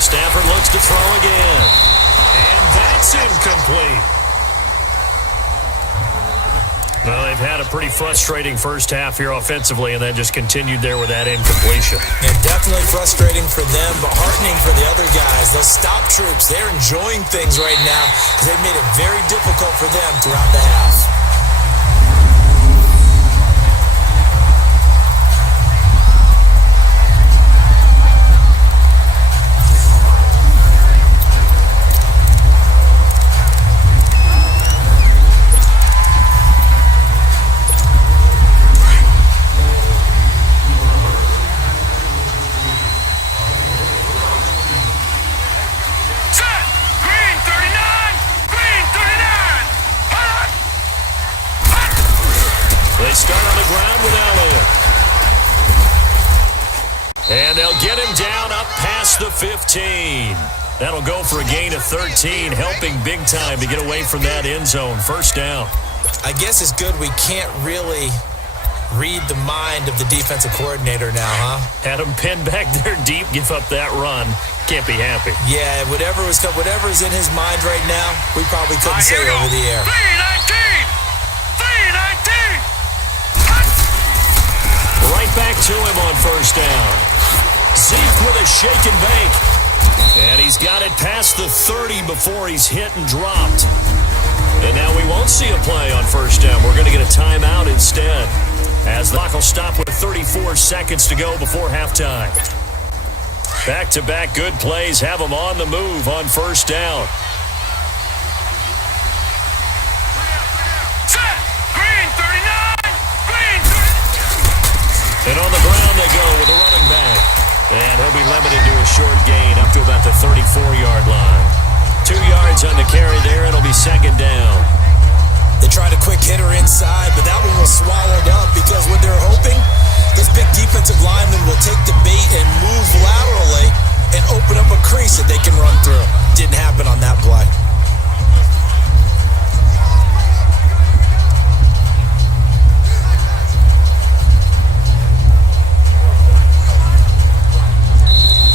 Stafford looks to throw again. And that's incomplete. Well, they've had a pretty frustrating first half here offensively and then just continued there with that incompletion. And definitely frustrating for them, but heartening for the other guys. Those stop troops, they're enjoying things right now because they've made it very difficult for them throughout the half. ground with Elliott. And they'll get him down up past the 15. That'll go for a gain of 13, helping big time to get away from that end zone. First down. I guess it's good we can't really read the mind of the defensive coordinator now, huh? Had him pinned back there deep, give up that run. Can't be happy. Yeah, whatever's in his mind right now, we probably couldn't say over the air. 3-19! Right back to him on first down. Zeke with a shake and bake. And he's got it past the 30 before he's hit and dropped. And now we won't see a play on first down. We're going to get a timeout instead, as the clock will stop with 34 seconds to go before halftime. Back-to-back good plays have them on the move on first down. Set! Green 39! Green 39! And on the ground they go with a running back. And he'll be limited to a short gain up to about the 34-yard line. 2 yards on the carry there. It'll be second down. They tried a quick hitter inside, but that one was swallowed up because what they're hoping, this big defensive lineman will take the bait and move laterally and open up a crease that they can run through. Didn't happen on that play.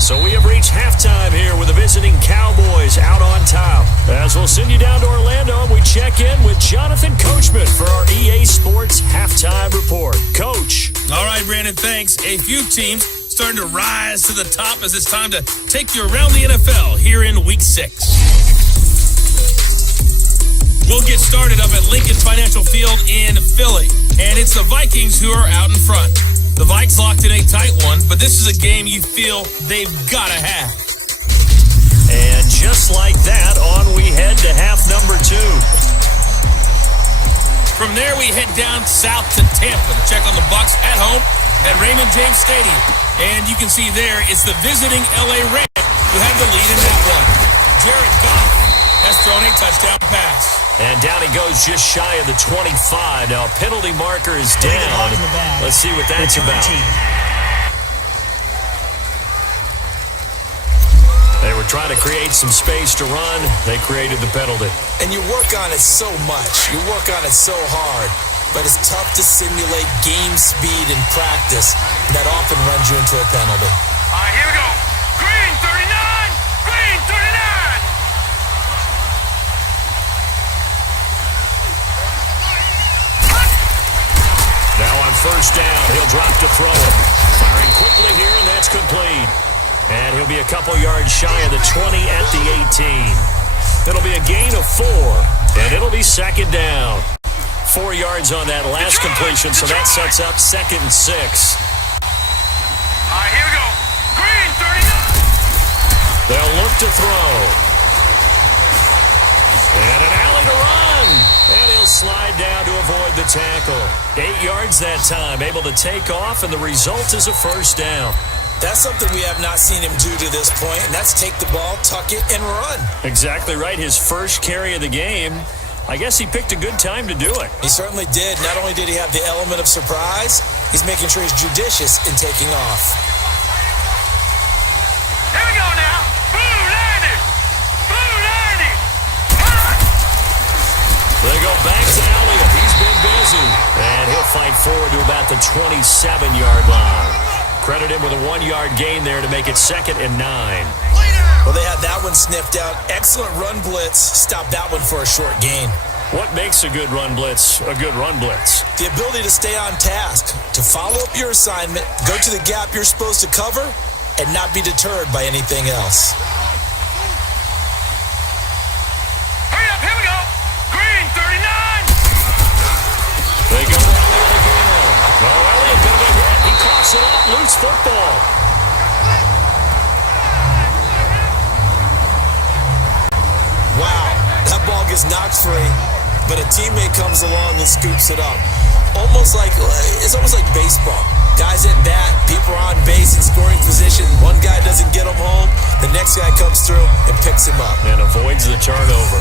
So we have reached halftime here with the visiting Cowboys out on top. As we'll send you down to Orlando, and we check in with Jonathan Coachman for our EA Sports Halftime Report. Coach. All right, Brandon, thanks. A few teams starting to rise to the top as it's time to take you around the NFL here in Week 6. We'll get started up at Lincoln Financial Field in Philly, and it's the Vikings who are out in front. The Vikes locked in a tight one, but this is a game you feel they've got to have. And just like that, on we head to half number 2. From there, we head down south to Tampa to check on the Bucs at home at Raymond James Stadium. And you can see there, it's the visiting LA Rams who have the lead in that one. Jared Goff has thrown a touchdown pass. And down he goes just shy of the 25. Now, penalty marker is down. Let's see what that's about. They were trying to create some space to run. They created the penalty. And you work on it so much. You work on it so hard. But it's tough to simulate game speed in practice. That often runs you into a penalty. All right, here we go. Green 39! Green 39! Now on first down, he'll drop to throw it. Firing quickly here, and that's complete. And he'll be a couple yards shy of the 20 at the 18. It'll be a gain of 4, and it'll be second down. 4 yards on that last completion, so that sets up second and 6. All right, here we go. Green 39! They'll look to throw. And an alley to run. And he'll slide down to avoid the tackle. 8 yards that time, able to take off, and the result is a first down. That's something we have not seen him do to this point, and that's take the ball, tuck it, and run. Exactly right. His first carry of the game. I guess he picked a good time to do it. He certainly did. Not only did he have the element of surprise, he's making sure he's judicious in taking off. Here we go now. Blue 90! Blue 90! They go back to Elliott. He's been busy. And he'll fight forward to about the 27-yard line. Credit him with a 1-yard gain there to make it 2nd and 9. Well, they had that one sniffed out. Excellent run blitz. Stop that one for a short gain. What makes a good run blitz a good run blitz? The ability to stay on task, to follow up your assignment, go to the gap you're supposed to cover, and not be deterred by anything else. Hurry up, here we go. Green 39! They go Elliott again. Well, Elliott going to hit. He coughs it up. Loose football. Wow, that ball gets knocked free, but a teammate comes along and scoops it up. It's almost like baseball. Guys at bat, people are on base in scoring position. One guy doesn't get him home. The next guy comes through and picks him up. And avoids the turnover.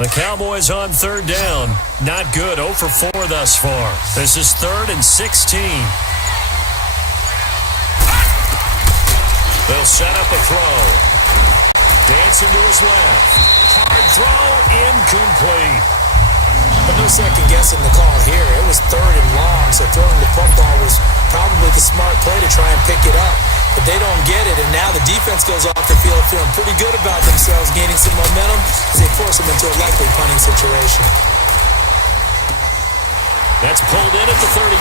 The Cowboys on third down. Not good. 0 for 4 thus far. This is 3rd and 16. They'll set up a throw. Dancing to his left. Hard throw. Incomplete. But no second guessing the call here. It was 3rd and long, so throwing the football was probably the smart play to try and pick it up. But they don't get it, and now the defense goes off the field feeling pretty good about themselves, gaining some momentum as they force them into a likely punting situation. That's pulled in at the 32.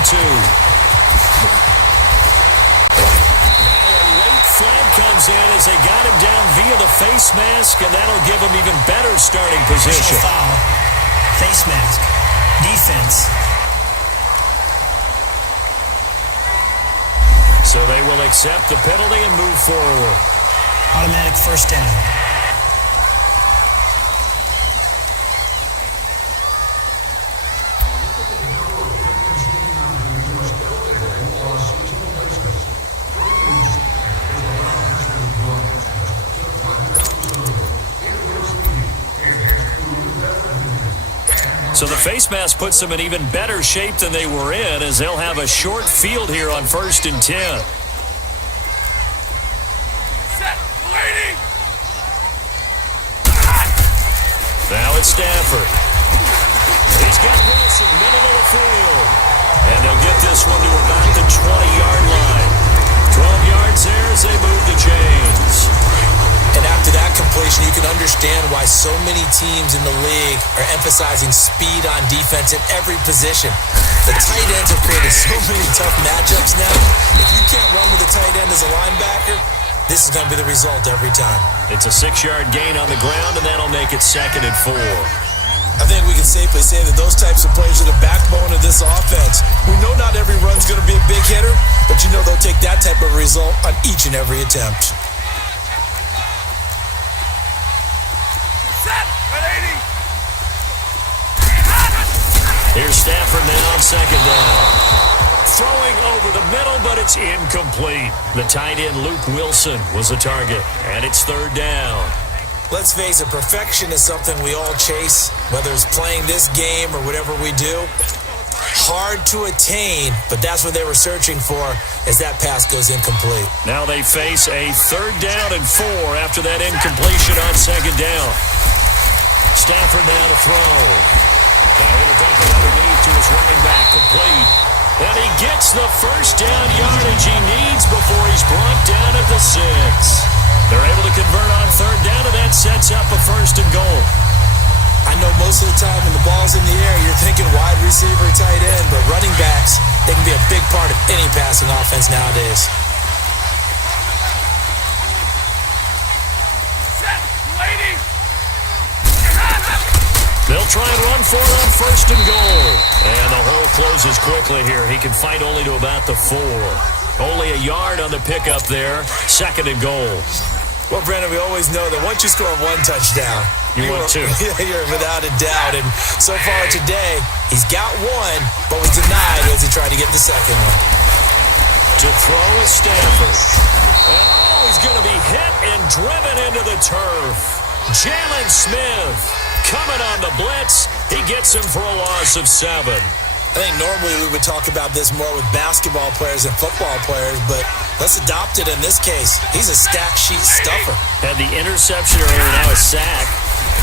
Now a late flag comes in as they got him down via the face mask, and that'll give him even better starting position. Foul. Face mask. Defense. So they will accept the penalty and move forward. Automatic first down. So the face mask puts them in even better shape than they were in, as they'll have a short field here on 1st and 10. Set. Waiting. Now it's Stafford. He's got Wilson, middle of the field. And they'll get this one to about the 20-yard line. 12 yards there as they move the chains. And after that completion, you can understand why so many teams in the league are emphasizing speed on defense in every position. The tight ends have created so many tough matchups now. If you can't run with a tight end as a linebacker, this is going to be the result every time. It's a 6-yard gain on the ground, and that'll make it 2nd and 4. I think we can safely say that those types of plays are the backbone of this offense. We know not every run's going to be a big hitter, but you know they'll take that type of result on each and every attempt. Here's Stafford now on 2nd down. Throwing over the middle, but it's incomplete. The tight end, Luke Wilson, was the target, and it's 3rd down. Let's face it, perfection is something we all chase, whether it's playing this game or whatever we do. Hard to attain, but that's what they were searching for as that pass goes incomplete. Now they face a 3rd down and 4 after that incompletion on 2nd down. Stafford now to throw. Now he'll dump it underneath to his running back, complete. And he gets the first down yardage he needs before he's brought down at the 6. They're able to convert on 3rd down, and that sets up a 1st and goal. I know most of the time when the ball's in the air, you're thinking wide receiver, tight end, but running backs, they can be a big part of any passing offense nowadays. Set. Waiting. They'll try and run for it on 1st and goal. And the hole closes quickly here. He can fight only to about the 4. Only a yard on the pickup there. 2nd and goal. Well, Brandon, we always know that once you score 1 touchdown, you want 2. You're without a doubt. And so far today, he's got 1, but was denied as he tried to get the 2nd one. To throw is Stafford. And he's going to be hit and driven into the turf. Jalen Smith coming on the blitz. He gets him for a loss of 7. I think normally we would talk about this more with basketball players and football players, but let's adopt it in this case. He's a stat sheet stuffer. Had the interception earlier, now a sack.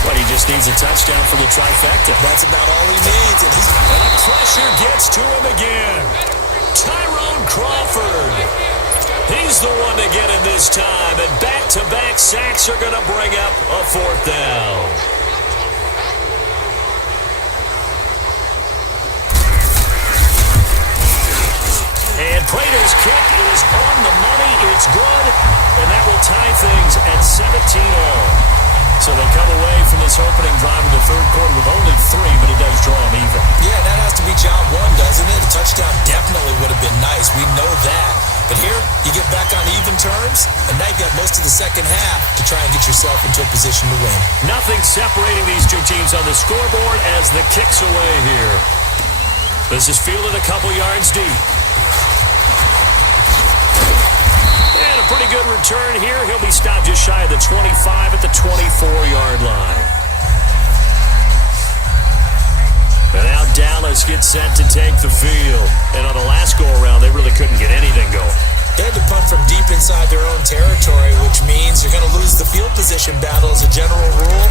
But he just needs a touchdown for the trifecta. That's about all he needs. And the pressure gets to him again. Tyrone Crawford. He's the one to get in this time, and back-to-back sacks are going to bring up a 4th down. And Prater's kick is on the money. It's good, and that will tie things at 17-all. So they come away from this opening drive in the 3rd quarter with only 3, but it does draw them even. Yeah, that has to be job 1, doesn't it? A touchdown definitely would have been nice. We know that. But here, you get back on even terms, and now you got most of the second half to try and get yourself into a position to win. Nothing separating these two teams on the scoreboard as the kick's away here. This is fielded a couple yards deep. And a pretty good return here. He'll be stopped just shy of the 25 at the 24-yard line. And now Dallas gets set to take the field. And on the last go-around, they really couldn't get anything going. They had to punt from deep inside their own territory, which means you're going to lose the field position battle as a general rule.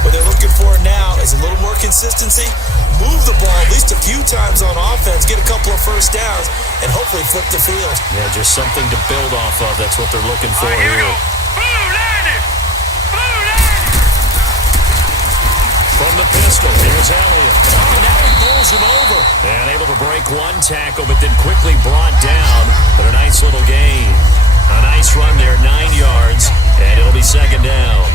What they're looking for now is a little more consistency, move the ball at least a few times on offense, get a couple of first downs, and hopefully flip the field. Yeah, just something to build off of. That's what they're looking for Here we here. go. Blue landed. Blue landed. From the pistol, here's Elliott. Oh, now he pulls him over. And able to break one tackle, but then quickly brought down. But a nice little gain. A nice run there, 9 yards, and it'll be second down.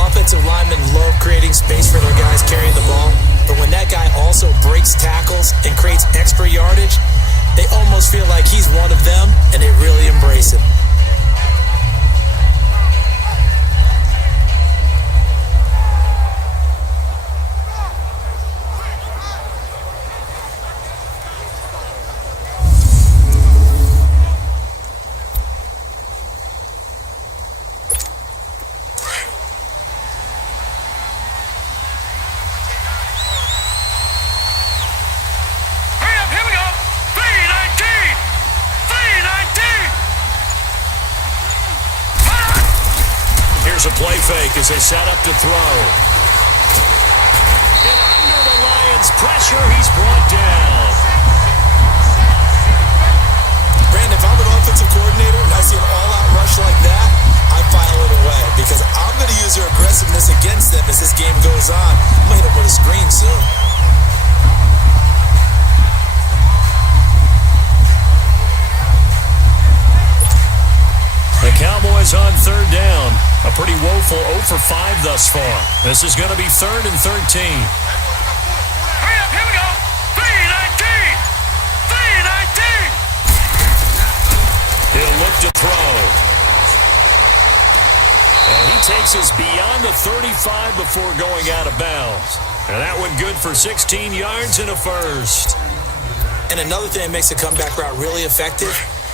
Offensive linemen love creating space for their guys carrying the ball, but when that guy also breaks tackles and creates extra yardage, they almost feel like he's one of them, and they really embrace him. A play fake as they set up to throw. And under the Lions' pressure, he's brought down. Brandon, if I'm an offensive coordinator and I see an all-out rush like that, I file it away because I'm going to use their aggressiveness against them as this game goes on. I'm going to hit them with a screen soon. The Cowboys on third down. A pretty woeful 0 for 5 thus far. This is going to be 3rd and 13. Hurry up, here we go. 3-19. 3-19. He'll look to throw. And he takes us beyond the 35 before going out of bounds. And that one good for 16 yards and a first. And another thing that makes the comeback route really effective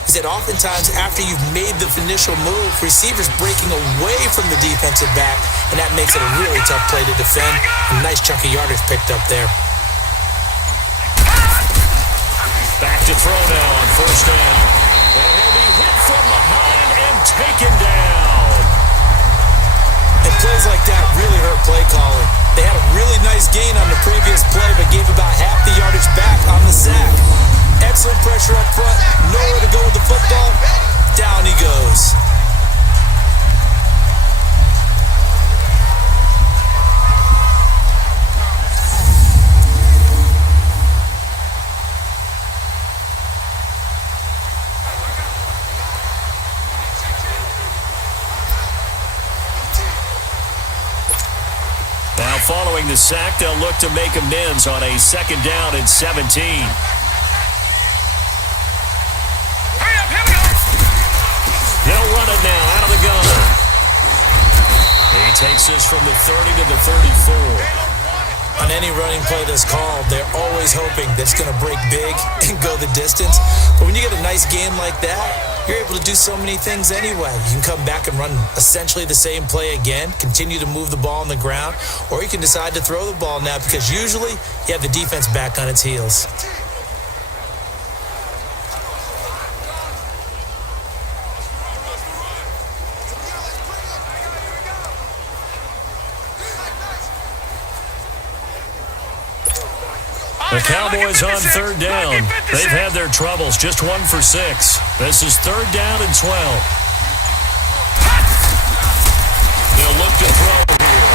is that oftentimes after you've made the initial move, receivers breaking away from the defensive back, and that makes it a really tough play to defend. A nice chunk of yardage picked up there. Back to throw now on first down. And he'll be hit from behind and taken down. And plays like that really hurt play calling. They had a really nice gain on the previous play, but gave about half the yardage back on the sack. Excellent pressure up front, nowhere to go with the football. Down he goes. Now following the sack, they'll look to make amends on a 2nd down and 17. They'll run it now out of the gun. He takes this from the 30 to the 34. On any running play that's called, they're always hoping that it's going to break big and go the distance. But when you get a nice game like that, you're able to do so many things anyway. You can come back and run essentially the same play again, continue to move the ball on the ground, or you can decide to throw the ball now because usually you have the defense back on its heels. The Cowboys on third down. They've had their troubles, just 1 for 6. This is 3rd down and 12. They'll look to throw here.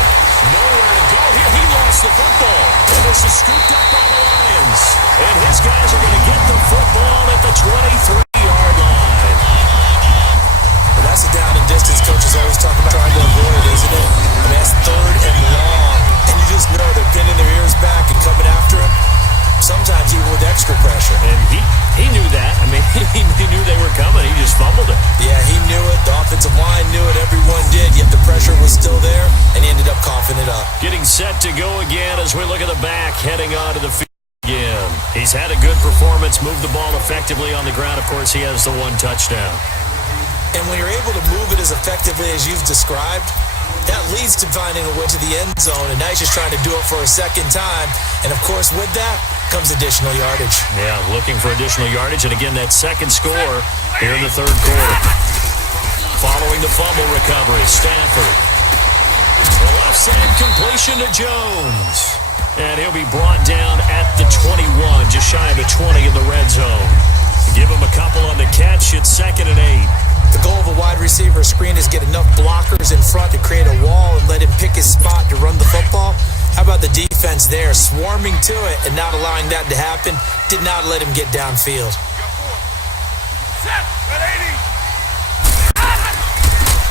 Nowhere to go here. He lost the football. And this is scooped up by the Lions. And his guys are going to get the football at the 23-yard line. Well, that's a down and distance coaches always talk about trying to avoid, isn't it? I mean, that's 3rd and long. And you just know they're pinning their ears back and coming after him. Sometimes even with extra pressure. And he knew that. I mean, he knew they were coming. He just fumbled it. Yeah, he knew it. The offensive line knew it. Everyone did. Yet the pressure was still there, and he ended up coughing it up. Getting set to go again as we look at the back, heading onto the field again. He's had a good performance, moved the ball effectively on the ground. Of course, he has the 1 touchdown. And when you're able to move it as effectively as you've described, That leads to finding a way to the end zone, and now he's just trying to do it for a second time. And, of course, with that comes additional yardage. Yeah, looking for additional yardage, and again, that second score here in the third quarter. Following the fumble recovery, Stafford. The left side completion to Jones. And he'll be brought down at the 21, just shy of the 20 in the red zone. Give him a couple on the catch. It's 2nd and 8. The goal of a wide receiver screen is get enough blockers in front to create a wall and let him pick his spot to run the football. How about the defense there, swarming to it and not allowing that to happen? Did not let him get downfield.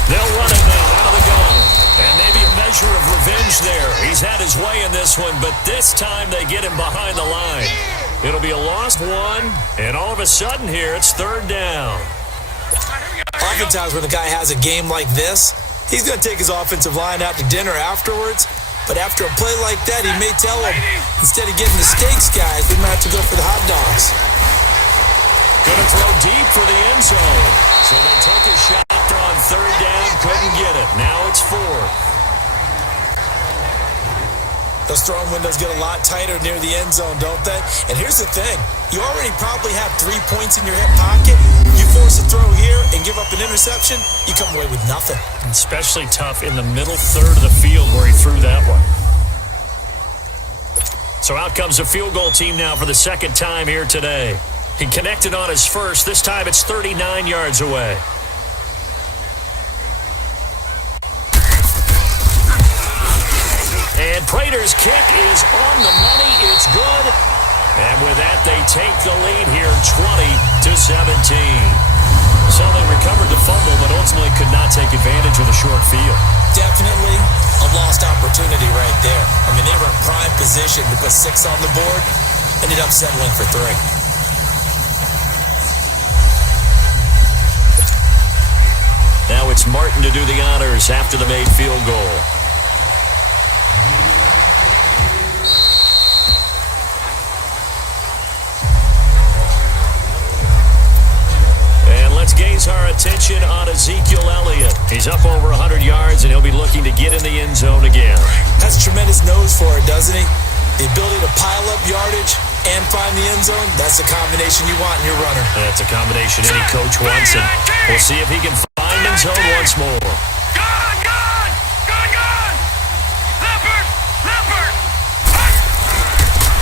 They'll run him now out of the gun. And maybe a measure of revenge there. He's had his way in this one, but this time they get him behind the line. It'll be a lost one, and all of a sudden here, it's 3rd down. Oftentimes when a guy has a game like this, he's going to take his offensive line out to dinner afterwards. But after a play like that, he may tell him, instead of getting the steaks, guys, we might have to go for the hot dogs. Going to throw deep for the end zone. So they took a shot on 3rd down, couldn't get it. Now it's 4th. Those throwing windows get a lot tighter near the end zone, don't they? And here's the thing. You already probably have 3 points in your hip pocket. You force a throw here and give up an interception, you come away with nothing. Especially tough in the middle third of the field where he threw that one. So out comes a field goal team now for the 2nd time here today. He connected on his first. This time it's 39 yards away. And Prater's kick is on the money. It's good. And with that, they take the lead here 20-17. So they recovered the fumble, but ultimately could not take advantage of the short field. Definitely a lost opportunity right there. I mean, they were in prime position to put 6 on the board. Ended up settling for 3. Now it's Martin to do the honors after the made field goal. And let's gaze our attention on Ezekiel Elliott. He's up over 100 yards, and he'll be looking to get in the end zone again. Has a tremendous nose for it, doesn't he? The ability to pile up yardage and find the end zone, that's the combination you want in your runner. That's a combination any coach wants, and we'll see if he can find end zone once more. Gone! Leopard!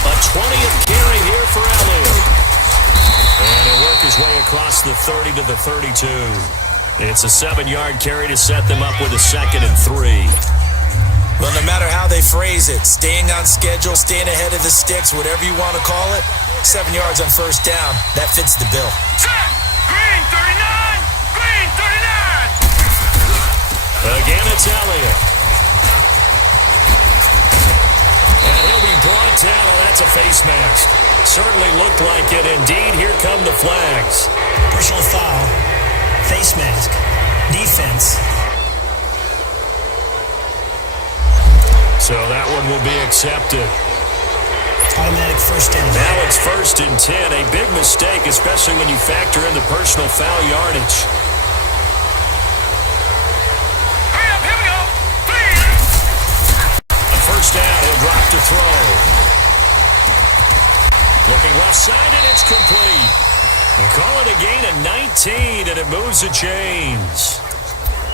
A 20th carry here for Elliott. And he'll work his way across the 30 to the 32. It's a 7-yard carry to set them up with a 2nd and 3. Well, no matter how they phrase it, staying on schedule, staying ahead of the sticks, whatever you want to call it, 7 yards on 1st down, that fits the bill. Set! Green 39! Green 39! Again, it's Elliott. And he'll be brought down. Oh, that's a face mask. Certainly looked like it. Indeed, here come the flags. Personal foul, face mask, defense. So that one will be accepted. Automatic 1st down. Now it's 1st and 10. A big mistake, especially when you factor in the personal foul yardage. Hurry up, here we go! A 1st down, he'll drop to throw. Looking left side, and it's complete. They call it a gain of 19, and it moves the chains.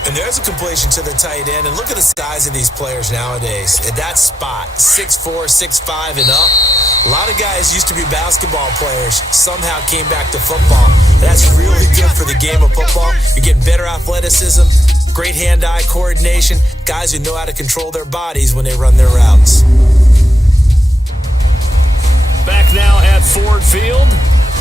And there's a completion to the tight end. And look at the size of these players nowadays. At that spot, 6'4", 6'5", and up. A lot of guys used to be basketball players, somehow came back to football. That's really good for the game of football. You're getting better athleticism, great hand-eye coordination, guys who know how to control their bodies when they run their routes. Back now at Ford Field.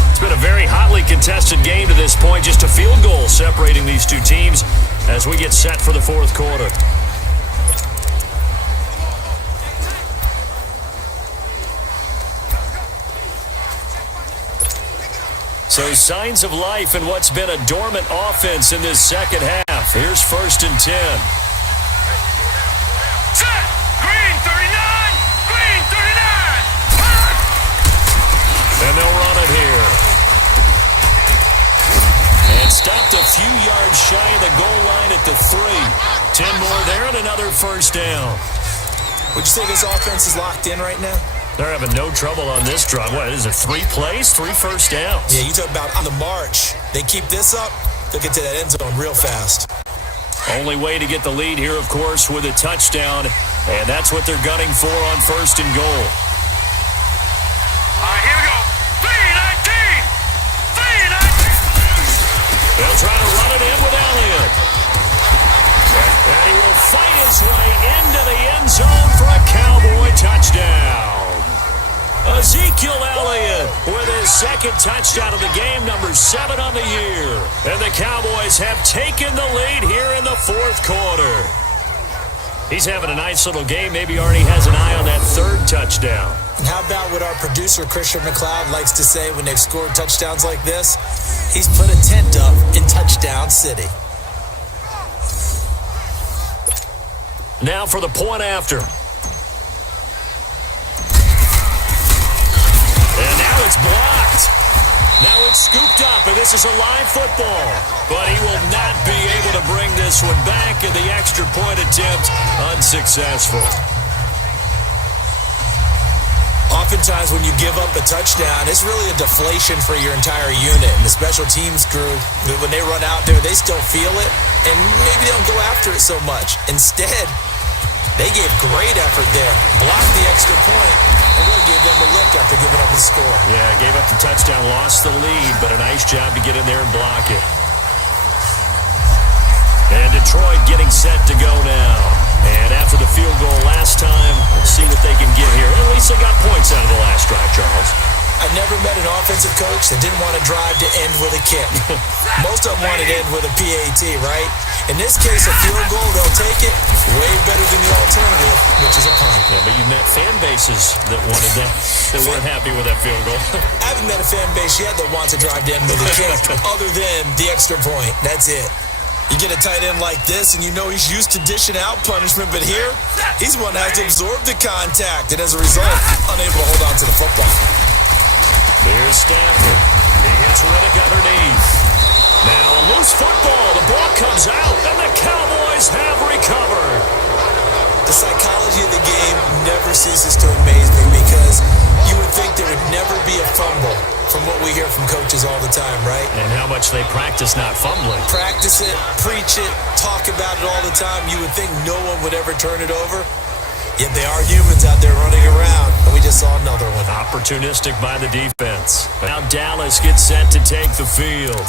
It's been a very hotly contested game to this point. Just a field goal separating these two teams as we get set for the 4th quarter. So signs of life in what's been a dormant offense in this second half. Here's 1st and 10. Set! Green 39! Green 39! And they'll run it here. And stopped a few yards shy of the goal line at the 3. 10 more there and another first down. Would you say this offense is locked in right now? They're having no trouble on this drive. What is it, 3 plays, 3 first downs? Yeah, you talk about on the march. They keep this up, they'll get to that end zone real fast. Only way to get the lead here, of course, with a touchdown, and that's what they're gunning for on first and goal. All right, here we go. 3-19. 3-19. They'll try to run it in with Elliott. And he will fight his way into the end zone for a Cowboy touchdown. Ezekiel Elliott with his second touchdown of the game, number 7 on the year. And the Cowboys have taken the lead here in the fourth quarter. He's having a nice little game. Maybe already has an eye on that third touchdown. And how about what our producer, Christian McLeod, likes to say when they've scored touchdowns like this? He's put a tent up in Touchdown City. Now for the point after. And now it's blocked. Now it's scooped up, and this is a live football. But he will not be able to bring this one back, and the extra point attempt unsuccessful. Oftentimes when you give up a touchdown, it's really a deflation for your entire unit. And the special teams crew, when they run out there, they still feel it, and maybe they don't go after it so much. Instead, they gave great effort there, blocked the extra point, and really gave them a lick after giving up the score. Yeah, gave up the touchdown, lost the lead, but a nice job to get in there and block it. And Detroit getting set to go now. And after the field goal last time, let's see what they can get here. At least they got points out of the last drive, Charles. I never met an offensive coach that didn't want to drive to end with a kick. Most of them wanted to end with a PAT, right? In this case, a field goal, they'll take it way better than the alternative, which is a punt. Yeah, but you met fan bases that wanted that, that weren't happy with that field goal. I haven't met a fan base yet that wants to drive to end with a kick other than the extra point. That's it. You get a tight end like this, and you know he's used to dishing out punishment, but here, he's one that has to absorb the contact, and as a result, unable to hold on to the football. Here's Stafford. He hits Riddick underneath. Now a loose football. The ball comes out, and the Cowboys have recovered. The psychology of the game never ceases to amaze me because you would think there would never be a fumble from what we hear from coaches all the time, right? And how much they practice not fumbling. Practice it, preach it, talk about it all the time. You would think no one would ever turn it over. Yet they are humans out there running around, and we just saw another one. Opportunistic by the defense. Now Dallas gets set to take the field.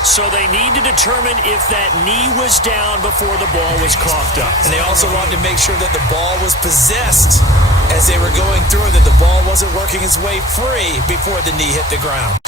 So they need to determine if that knee was down before the ball was coughed up. And they also wanted to make sure that the ball was possessed as they were going through it, that the ball wasn't working its way free before the knee hit the ground.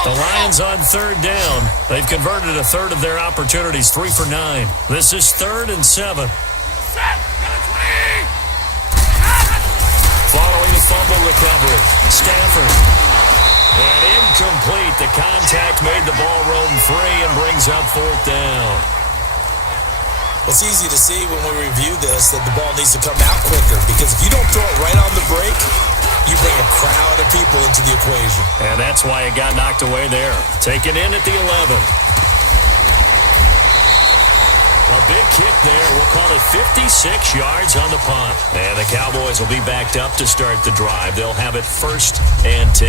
The Lions on third down. They've converted a third of their opportunities, 3 for 9. This is 3rd and 7. Following the fumble recovery, Stafford. And incomplete. The contact made the ball roam free and brings up 4th down. It's easy to see when we review this that the ball needs to come out quicker because if you don't throw it right on the break, you bring a crowd of people into the equation. And that's why it got knocked away there. Taken in at the 11. A big kick there. We'll call it 56 yards on the punt. And the Cowboys will be backed up to start the drive. They'll have it 1st and 10.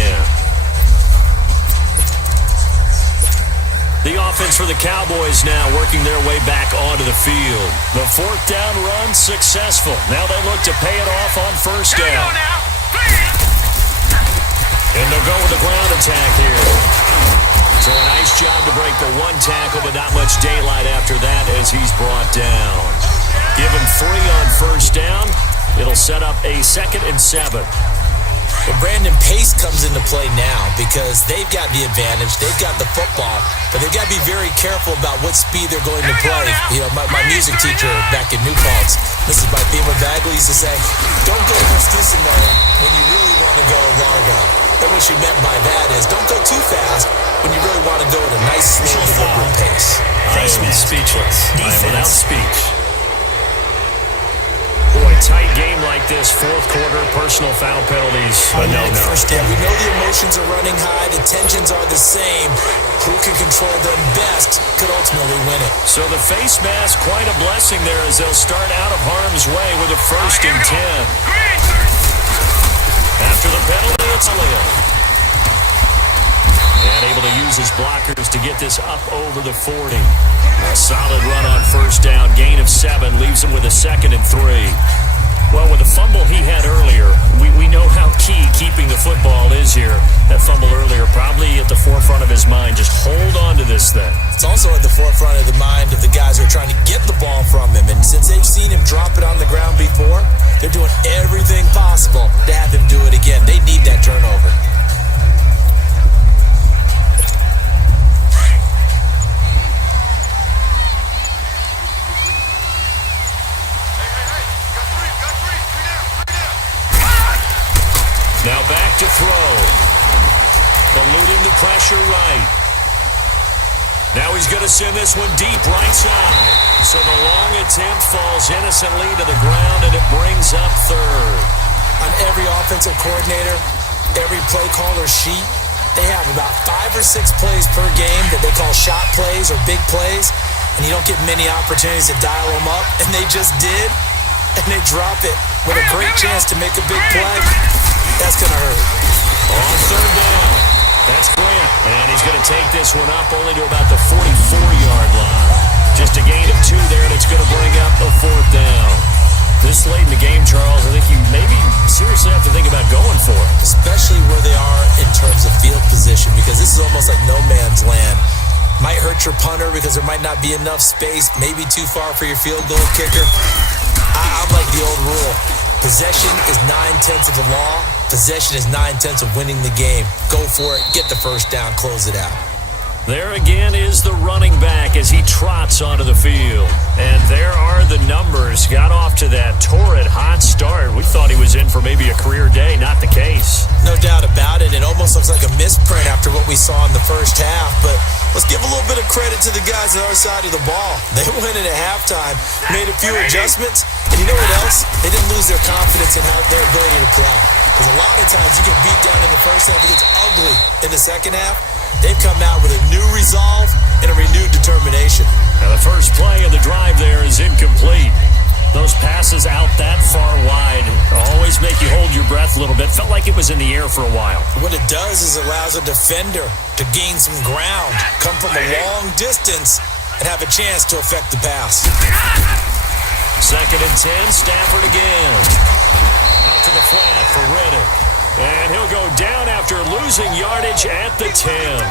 The offense for the Cowboys now working their way back onto the field. The 4th down run successful. Now they look to pay it off on 1st down. And they'll go with the ground attack here. So a nice job to break the one tackle, but not much daylight after that as he's brought down. Give him 3 on 1st down. It'll set up a 2nd and 7. Well, Brandon, pace comes into play now because they've got the advantage. They've got the football, but they've got to be very careful about what speed they're going to play. You know, my music teacher back in New Paltz, This is by Beamer Bagley used to say, don't go Mosquito when you really want to go largo. And what she meant by that is don't go too fast when you really want to go at a nice, slow, deliberate pace. I am speechless. I am without speech. Boy, tight game like this, fourth quarter, personal foul penalties. But no. Yeah, we know the emotions are running high. The tensions are the same. Who can control them best could ultimately win it. So the face mask, quite a blessing there as they'll start out of harm's way with a 1st and 10. After the penalty, it's Elliott. And able to use his blockers to get this up over the 40. A solid run on 1st down. Gain of 7 leaves him with a 2nd and 3. Well, with the fumble he had earlier, we know how key keeping the football is here. That fumble earlier probably at the forefront of his mind. Just hold on to this thing. It's also at the forefront of the mind of the guys who are trying to get the ball from him. And since they've seen him drop it on the ground before, they're doing everything possible to have him do it again. They need that turnover. Now back to throw. Eluding the pressure right. Now he's going to send this one deep right side. So the long attempt falls innocently to the ground, and it brings up 3rd. On every offensive coordinator, every play caller sheet, they have about 5 or 6 plays per game that they call shot plays or big plays, and you don't get many opportunities to dial them up, and they just did, and they drop it with a great chance to make a big play. That's going to hurt. On 3rd down, that's Grant, and he's going to take this one up only to about the 44-yard line. Just a gain of 2 there, and it's going to bring up a 4th down. This late in the game, Charles, I think you maybe seriously have to think about going for it. Especially where they are in terms of field position, because this is almost like no man's land. Might hurt your punter because there might not be enough space, maybe too far for your field goal kicker. I'm like the old rule. Possession is 9/10 of the law. Possession is 9/10 of winning the game. Go for it. Get the 1st down. Close it out. There again is the running back as he trots onto the field. And there are the numbers. Got off to that torrid hot start. We thought he was in for maybe a career day. Not the case. No doubt about it. It almost looks like a misprint after what we saw in the first half. But let's give a little bit of credit to the guys on our side of the ball. They went in at halftime, made a few adjustments. And you know what else? They didn't lose their confidence in their ability to play. Because a lot of times you get beat down in the first half. It gets ugly in the second half. They've come out with a new resolve and a renewed determination. Now the first play of the drive there is incomplete. Those passes out that far wide always make you hold your breath a little bit. Felt like it was in the air for a while. What it does is it allows a defender to gain some ground, come from a long distance, and have a chance to affect the pass. 2nd and 10, Stafford again. Out to the flat for Reddick. And he'll go down after losing yardage at the 10.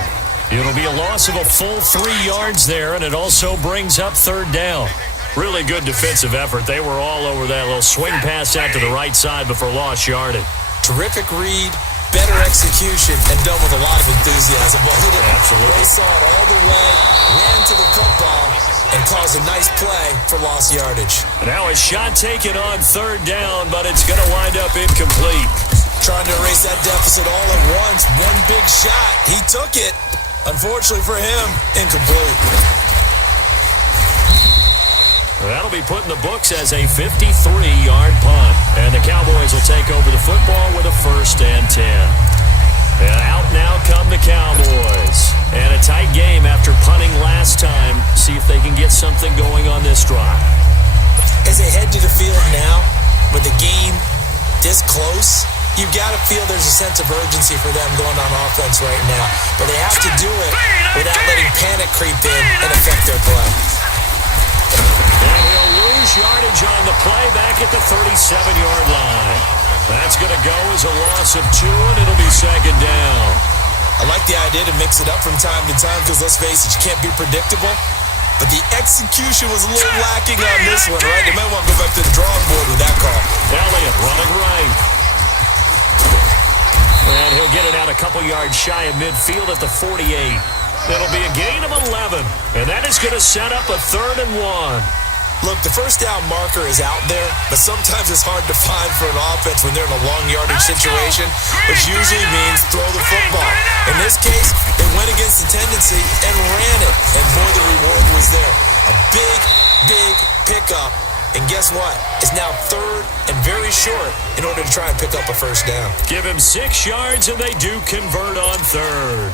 It'll be a loss of a full 3 yards there, and it also brings up 3rd down. Really good defensive effort. They were all over that little swing pass out to the right side before lost yardage. Terrific read, better execution, and done with a lot of enthusiasm. Well, absolutely. They saw it all the way, ran to the football, and caused a nice play for lost yardage. Now a shot taken on 3rd down, but it's going to wind up incomplete. Trying to erase that deficit all at once. One big shot. He took it. Unfortunately for him, incomplete. That'll be put in the books as a 53-yard punt. And the Cowboys will take over the football with a 1st and 10. And out now come the Cowboys. And a tight game after punting last time. See if they can get something going on this drive. As they head to the field now, with the game this close, you've got to feel there's a sense of urgency for them going on offense right now. But they have to do it without letting panic creep in and affect their play. And he'll lose yardage on the play back at the 37-yard line. That's going to go as a loss of 2, and it'll be 2nd down. I like the idea to mix it up from time to time because, let's face it, you can't be predictable. But the execution was a little lacking on this one, right? They might want to go back to the drawing board with that call. Elliott running right. And he'll get it out a couple yards shy of midfield at the 48. That'll be a gain of 11. And that is going to set up a 3rd and 1. Look, the first down marker is out there, but sometimes it's hard to find for an offense when they're in a long yardage situation, which usually means throw the football. In this case, they went against the tendency and ran it, and boy, the reward was there. A big pickup, and guess what? It's now third and very short in order to try and pick up a first down. Give him 6 yards, and they do convert on third.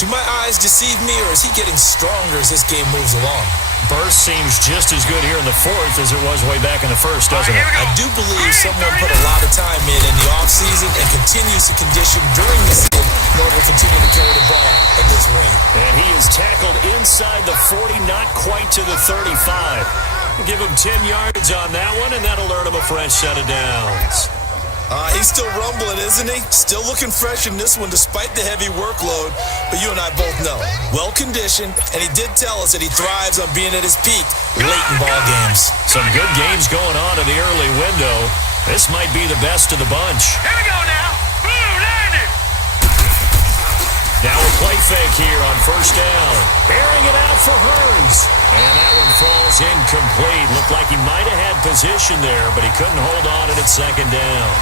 Do my eyes deceive me, or is he getting stronger as this game moves along? Burst seems just as good here in the fourth as it was way back in the first, doesn't it? I do believe someone put a lot of time in the offseason and continues to condition during the season in order to continue to carry the ball at this rate. And he is tackled inside the 40, not quite to the 35. Give him 10 yards on that one, and that'll earn him a fresh set of downs. He's still rumbling, isn't he? Still looking fresh in this one despite the heavy workload. But you and I both know, well-conditioned, and he did tell us that he thrives on being at his peak late in ball games. Some good games going on in the early window. This might be the best of the bunch. Here we go now. Blue landed. Now a play fake here on first down. Airing it out for Hearns. And that one falls incomplete. Looked like he might have had position there, but he couldn't hold on at its second down.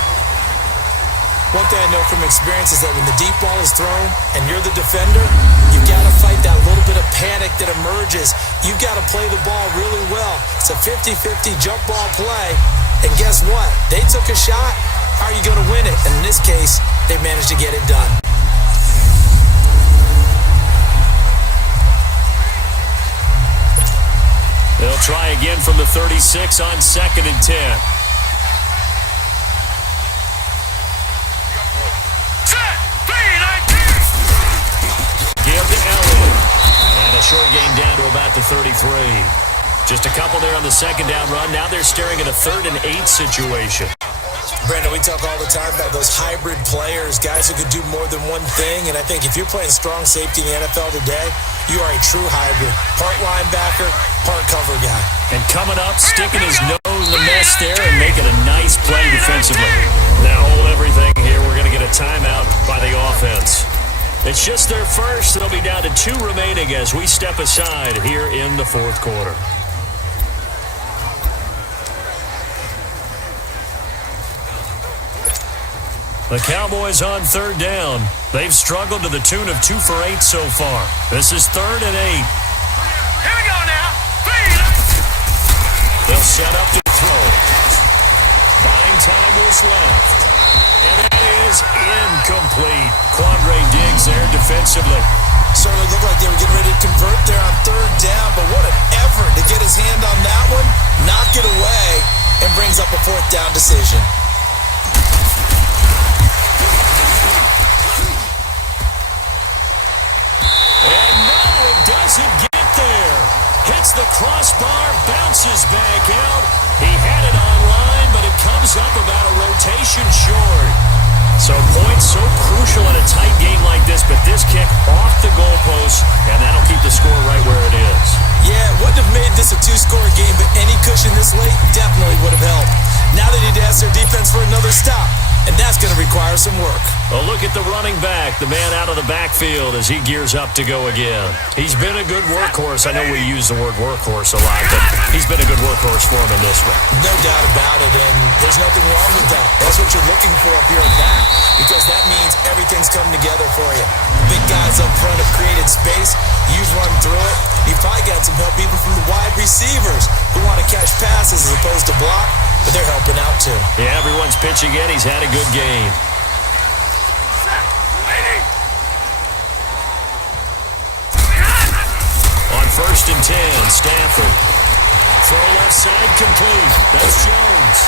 One thing I know from experience is that when the deep ball is thrown and you're the defender, you've got to fight that little bit of panic that emerges. You've got to play the ball really well. It's a 50-50 jump ball play. And guess what? They took a shot. How are you going to win it? And in this case, they managed to get it done. They'll try again from the 36 on 2nd and 10. Give to Elliott. And a short gain down to about the 33. Just a couple there on the second down run. Now they're staring at a 3rd and 8 situation. Brandon, we talk all the time about those hybrid players, guys who could do more than one thing. And I think if you're playing strong safety in the NFL today, you are a true hybrid. Part linebacker, part cover guy. And coming up, sticking his nose in the mess there and making a nice play defensively. Now hold everything here. We're going to get a timeout by the offense. It's just their first. It'll be down to 2 remaining as we step aside here in the fourth quarter. The Cowboys on 3rd down. They've struggled to the tune of 2 for 8 so far. This is 3rd and 8. Here we go now. They'll set up to throw. Buying time is left. And that is incomplete. Quandre Diggs there defensively. Certainly looked like they were getting ready to convert there on 3rd down, but what an effort to get his hand on that one, knock it away, and brings up a 4th down decision. And no, it doesn't get there. Hits the crossbar, bounces back out. He had it online, but it comes up about a rotation short. So points so crucial in a tight game like this, but this kick off the goalpost, and that'll keep the score right where it is. Yeah, it wouldn't have made this a 2-score game, but any cushion this late definitely would have helped. Now they need to ask their defense for another stop, and that's going to require some work. A look at the running back, the man out of the backfield as he gears up to go again. He's been a good workhorse. I know we use the word workhorse a lot, but he's been a good workhorse for him in this one. No doubt about it, and there's nothing wrong with that. That's what you're looking for if you're a back, because that means everything's coming together for you. Big guys up front have created space. You've run through it. You've probably got some help even from the wide receivers who want to catch passes as opposed to block, but they're helping out too. Yeah, everyone's pitching in. He's had a good game. On 1st and 10, Stafford. Throw left side complete. That's Jones.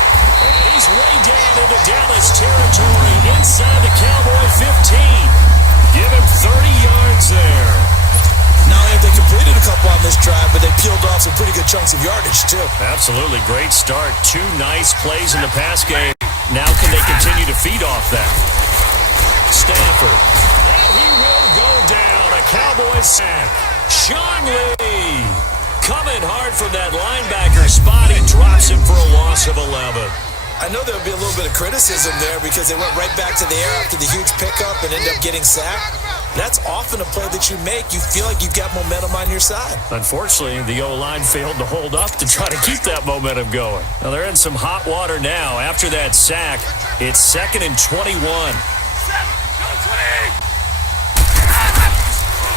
And he's way down into Dallas territory inside the Cowboy 15. Give him 30 yards there. Not only have they completed a couple on this drive, but they peeled off some pretty good chunks of yardage too. Absolutely. Great start. 2 nice plays in the pass game. Now can they continue to feed off that? Stafford. And he will go down. A Cowboy sack. Sean Lee coming hard from that linebacker spot. He drops him for a loss of 11. I know there would be a little bit of criticism there because they went right back to the air after the huge pickup and ended up getting sacked. That's often a play that you make. You feel like you've got momentum on your side. Unfortunately, the O-line failed to hold up to try to keep that momentum going. Now, they're in some hot water now. After that sack, it's 2nd and 21.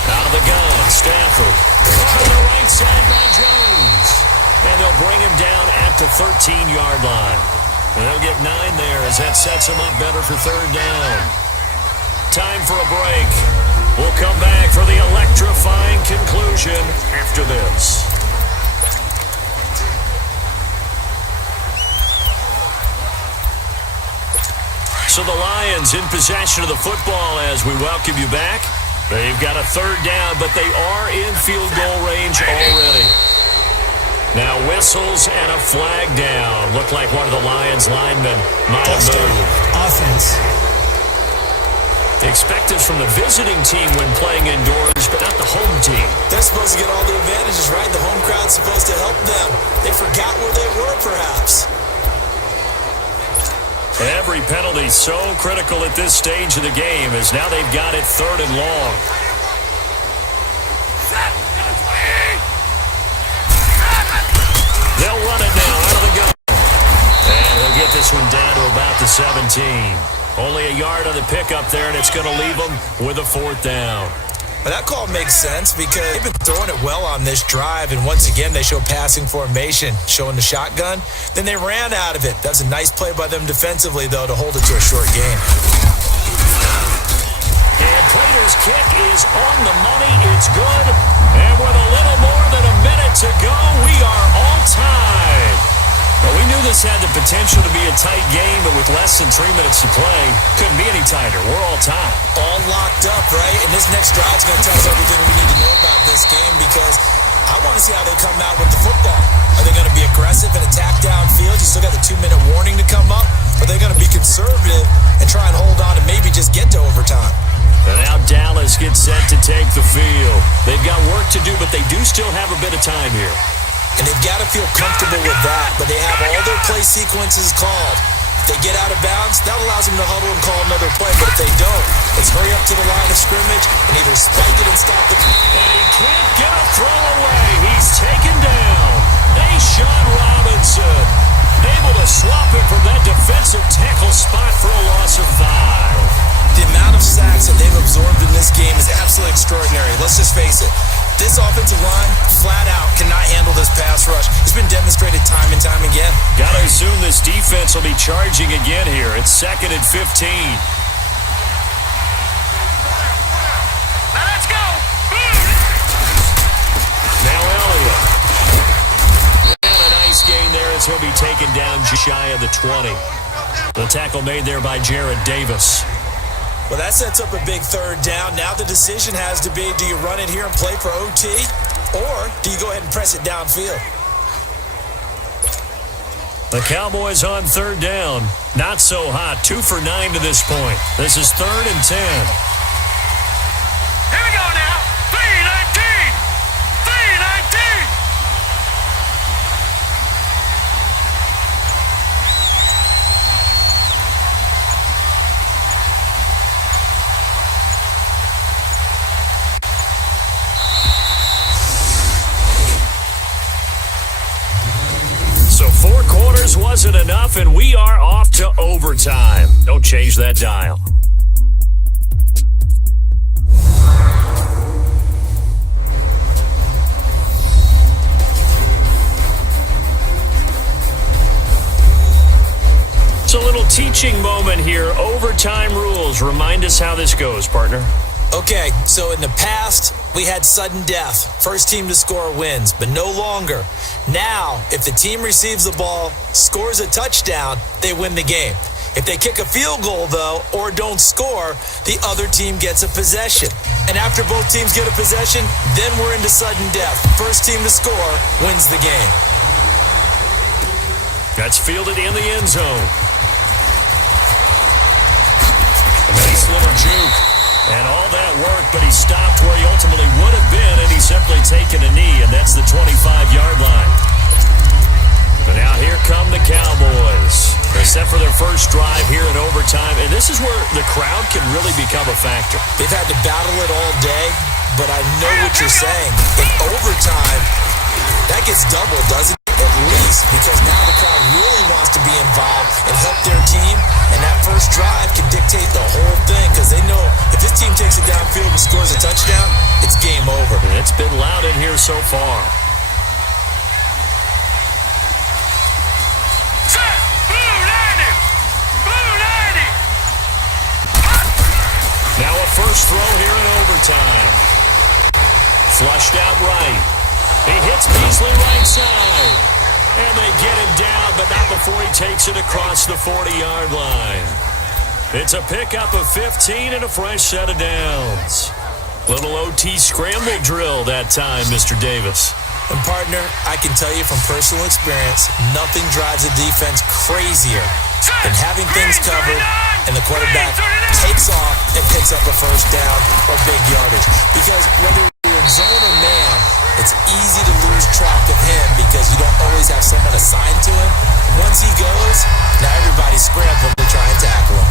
Out of the gun, Stafford. Caught on the right side by Jones. And they'll bring him down at the 13-yard line. And they'll get 9 there as that sets him up better for 3rd down. Time for a break. We'll come back for the electrifying conclusion after this. So the Lions in possession of the football as we welcome you back. They've got a 3rd down, but they are in field goal range already. Now whistles and a flag down. Looked like one of the Lions linemen might have moved. Offense. Expect this from the visiting team when playing indoors, but not the home team. They're supposed to get all the advantages, right? The home crowd's supposed to help them. They forgot where they were, perhaps. Every penalty so critical at this stage of the game as now they've got it 3rd and long. They'll run it now out of the gun. And they'll get this one down to about the 17. Only a yard on the pickup there, and it's going to leave them with a 4th down. But that call makes sense because they've been throwing it well on this drive, and once again they show passing formation, showing the shotgun. Then they ran out of it. That was a nice play by them defensively, though, to hold it to a short game. And Prater's kick is on the money. It's good. And with a little more than a minute to go, we are all tied. Well, we knew this had the potential to be a tight game, but with less than 3 minutes to play, couldn't be any tighter. We're all tied. All locked up, right? And this next drive's going to tell us everything we need to know about this game because I want to see how they come out with the football. Are they going to be aggressive and attack downfield? You still got the 2-minute warning to come up? Or are they going to be conservative and try and hold on and maybe just get to overtime? And now Dallas gets set to take the field. They've got work to do, but they do still have a bit of time here. And they've got to feel comfortable with that, but they have all their play sequences called. If they get out of bounds, that allows them to huddle and call another play, but if they don't, it's hurry up to the line of scrimmage and either spike it and stop the... And he can't get a throw away. He's taken down. Deshaun Robinson able to swap it from that defensive tackle spot for a loss of 5. The amount of sacks that they've absorbed in this game is absolutely extraordinary. Let's just face it. This offensive line, flat out, cannot handle this pass rush. It's been demonstrated time and time again. Gotta assume this defense will be charging again here. It's 2nd and 15. Now let's go. Now Elliott. And a nice gain there as he'll be taken down shy of the 20. The tackle made there by Jared Davis. Well, that sets up a big 3rd down. Now the decision has to be, do you run it here and play for OT, or do you go ahead and press it downfield? The Cowboys on 3rd down. Not so hot. 2 for 9 to this point. This is 3rd and 10. Here we go now. 3-19. 3-19. So 4 quarters wasn't enough, and we are off to overtime. Don't change that dial. It's a little teaching moment here. Overtime rules. Remind us how this goes, partner. Okay, so in the past, we had sudden death. First team to score wins, but no longer. Now, if the team receives the ball, scores a touchdown, they win the game. If they kick a field goal, though, or don't score, the other team gets a possession. And after both teams get a possession, then we're into sudden death. First team to score wins the game. That's fielded in the end zone. A nice little juke. And all that work, but he stopped where he ultimately would have been, and he's simply taken a knee, and that's the 25-yard line. And now here come the Cowboys. They're set for their first drive here in overtime, and this is where the crowd can really become a factor. They've had to battle it all day, but I know what you're saying. In overtime, that gets doubled, doesn't it? At least, because now the crowd really wants to be involved and help their team, and that first drive can dictate the whole thing, because they know if this team takes it downfield and scores a touchdown, it's game over. And it's been loud in here so far. Now a first throw here in overtime. Flushed out right. He hits Beasley right side. And they get him down, but not before he takes it across the 40-yard line. It's a pickup of 15 and a fresh set of downs. Little OT scramble drill that time, Mr. Davis. And partner, I can tell you from personal experience, nothing drives a defense crazier than having things covered and the quarterback takes off and picks up a first down or big yardage. Because whether you're in zone or man, it's easy to lose track of him because you don't always have someone assigned to him. Once he goes, now everybody's scrambling to try and tackle him.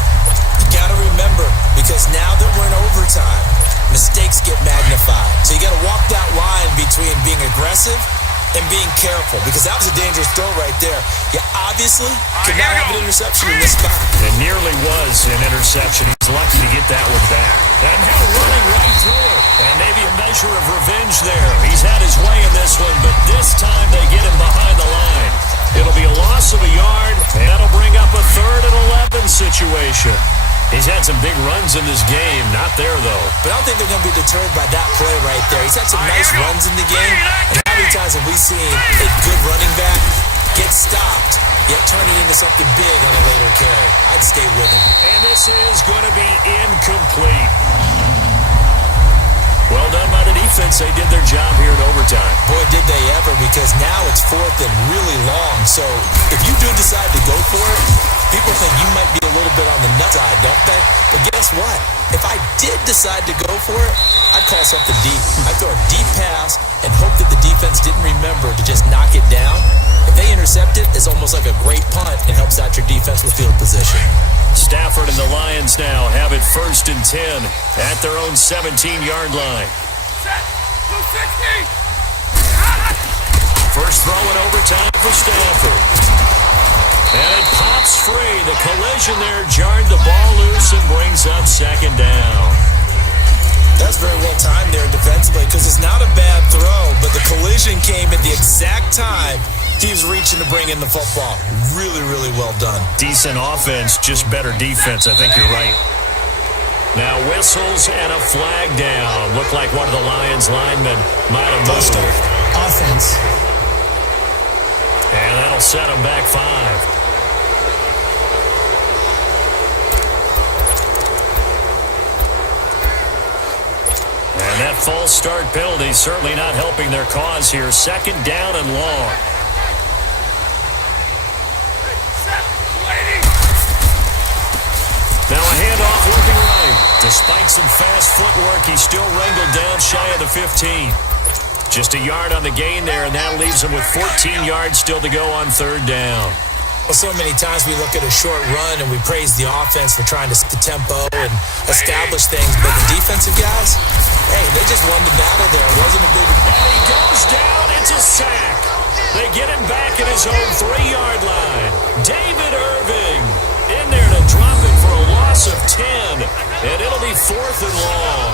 You gotta remember, because now that we're in overtime, mistakes get magnified. So you gotta walk that line between being aggressive and being careful, because that was a dangerous throw right there. You obviously could not have an interception in this spot. It nearly was an interception. He's lucky to get that one back. And now running right through it. And maybe a measure of revenge there. He's had his way in this one, but this time they get him behind the line. It'll be a loss of a yard, and that'll bring up a 3rd and 11 situation. He's had some big runs in this game. Not there, though. But I don't think they're going to be deterred by that play right there. He's had some nice runs in the game. And how many times have we seen a good running back get stopped, yet turn it into something big on a later carry? I'd stay with him. And this is going to be incomplete. Well done by the defense. They did their job here in overtime. Boy, did they ever, because now it's 4th and really long. So if you do decide to go for it, people think you might be a little bit on the nut side, don't they? But guess what? If I did decide to go for it, I'd call something deep. I'd throw a deep pass and hope that the defense didn't remember to just knock it down. If they intercept it, it's almost like a great punt and helps out your defense with field position. Stafford and the Lions now have it 1st and 10 at their own 17-yard line. First throw in overtime for Stafford. And it pops free. The collision there jarred the ball loose and brings up 2nd down. That's very well timed there defensively, because it's not a bad throw, but the collision came at the exact time he was reaching to bring in the football. Really, really well done. Decent offense, just better defense. I think you're right. Now whistles and a flag down. Looked like one of the Lions linemen might have moved. Offense. And that'll set him back 5. And that false start penalty certainly not helping their cause here. 2nd down and long. Now a handoff working right. Despite some fast footwork, he's still wrangled down shy of the 15. Just a yard on the gain there, and that leaves him with 14 yards still to go on 3rd down. Well, so many times we look at a short run and we praise the offense for trying to set the tempo and establish things, but the defensive guys, hey, they just won the battle there. It wasn't a big... And he goes down. It's a sack. They get him back at his own 3-yard line. David Irving in there to drop it for a loss of 10, and it'll be 4th and long.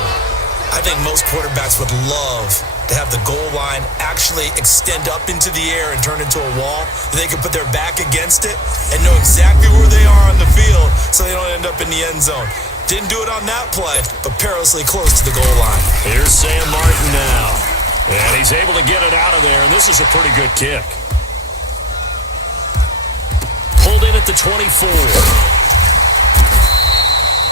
I think most quarterbacks would love to have the goal line actually extend up into the air and turn into a wall. They can put their back against it and know exactly where they are on the field so they don't end up in the end zone. Didn't do it on that play, but perilously close to the goal line. Here's Sam Martin now. And he's able to get it out of there, and this is a pretty good kick. Pulled in at the 24.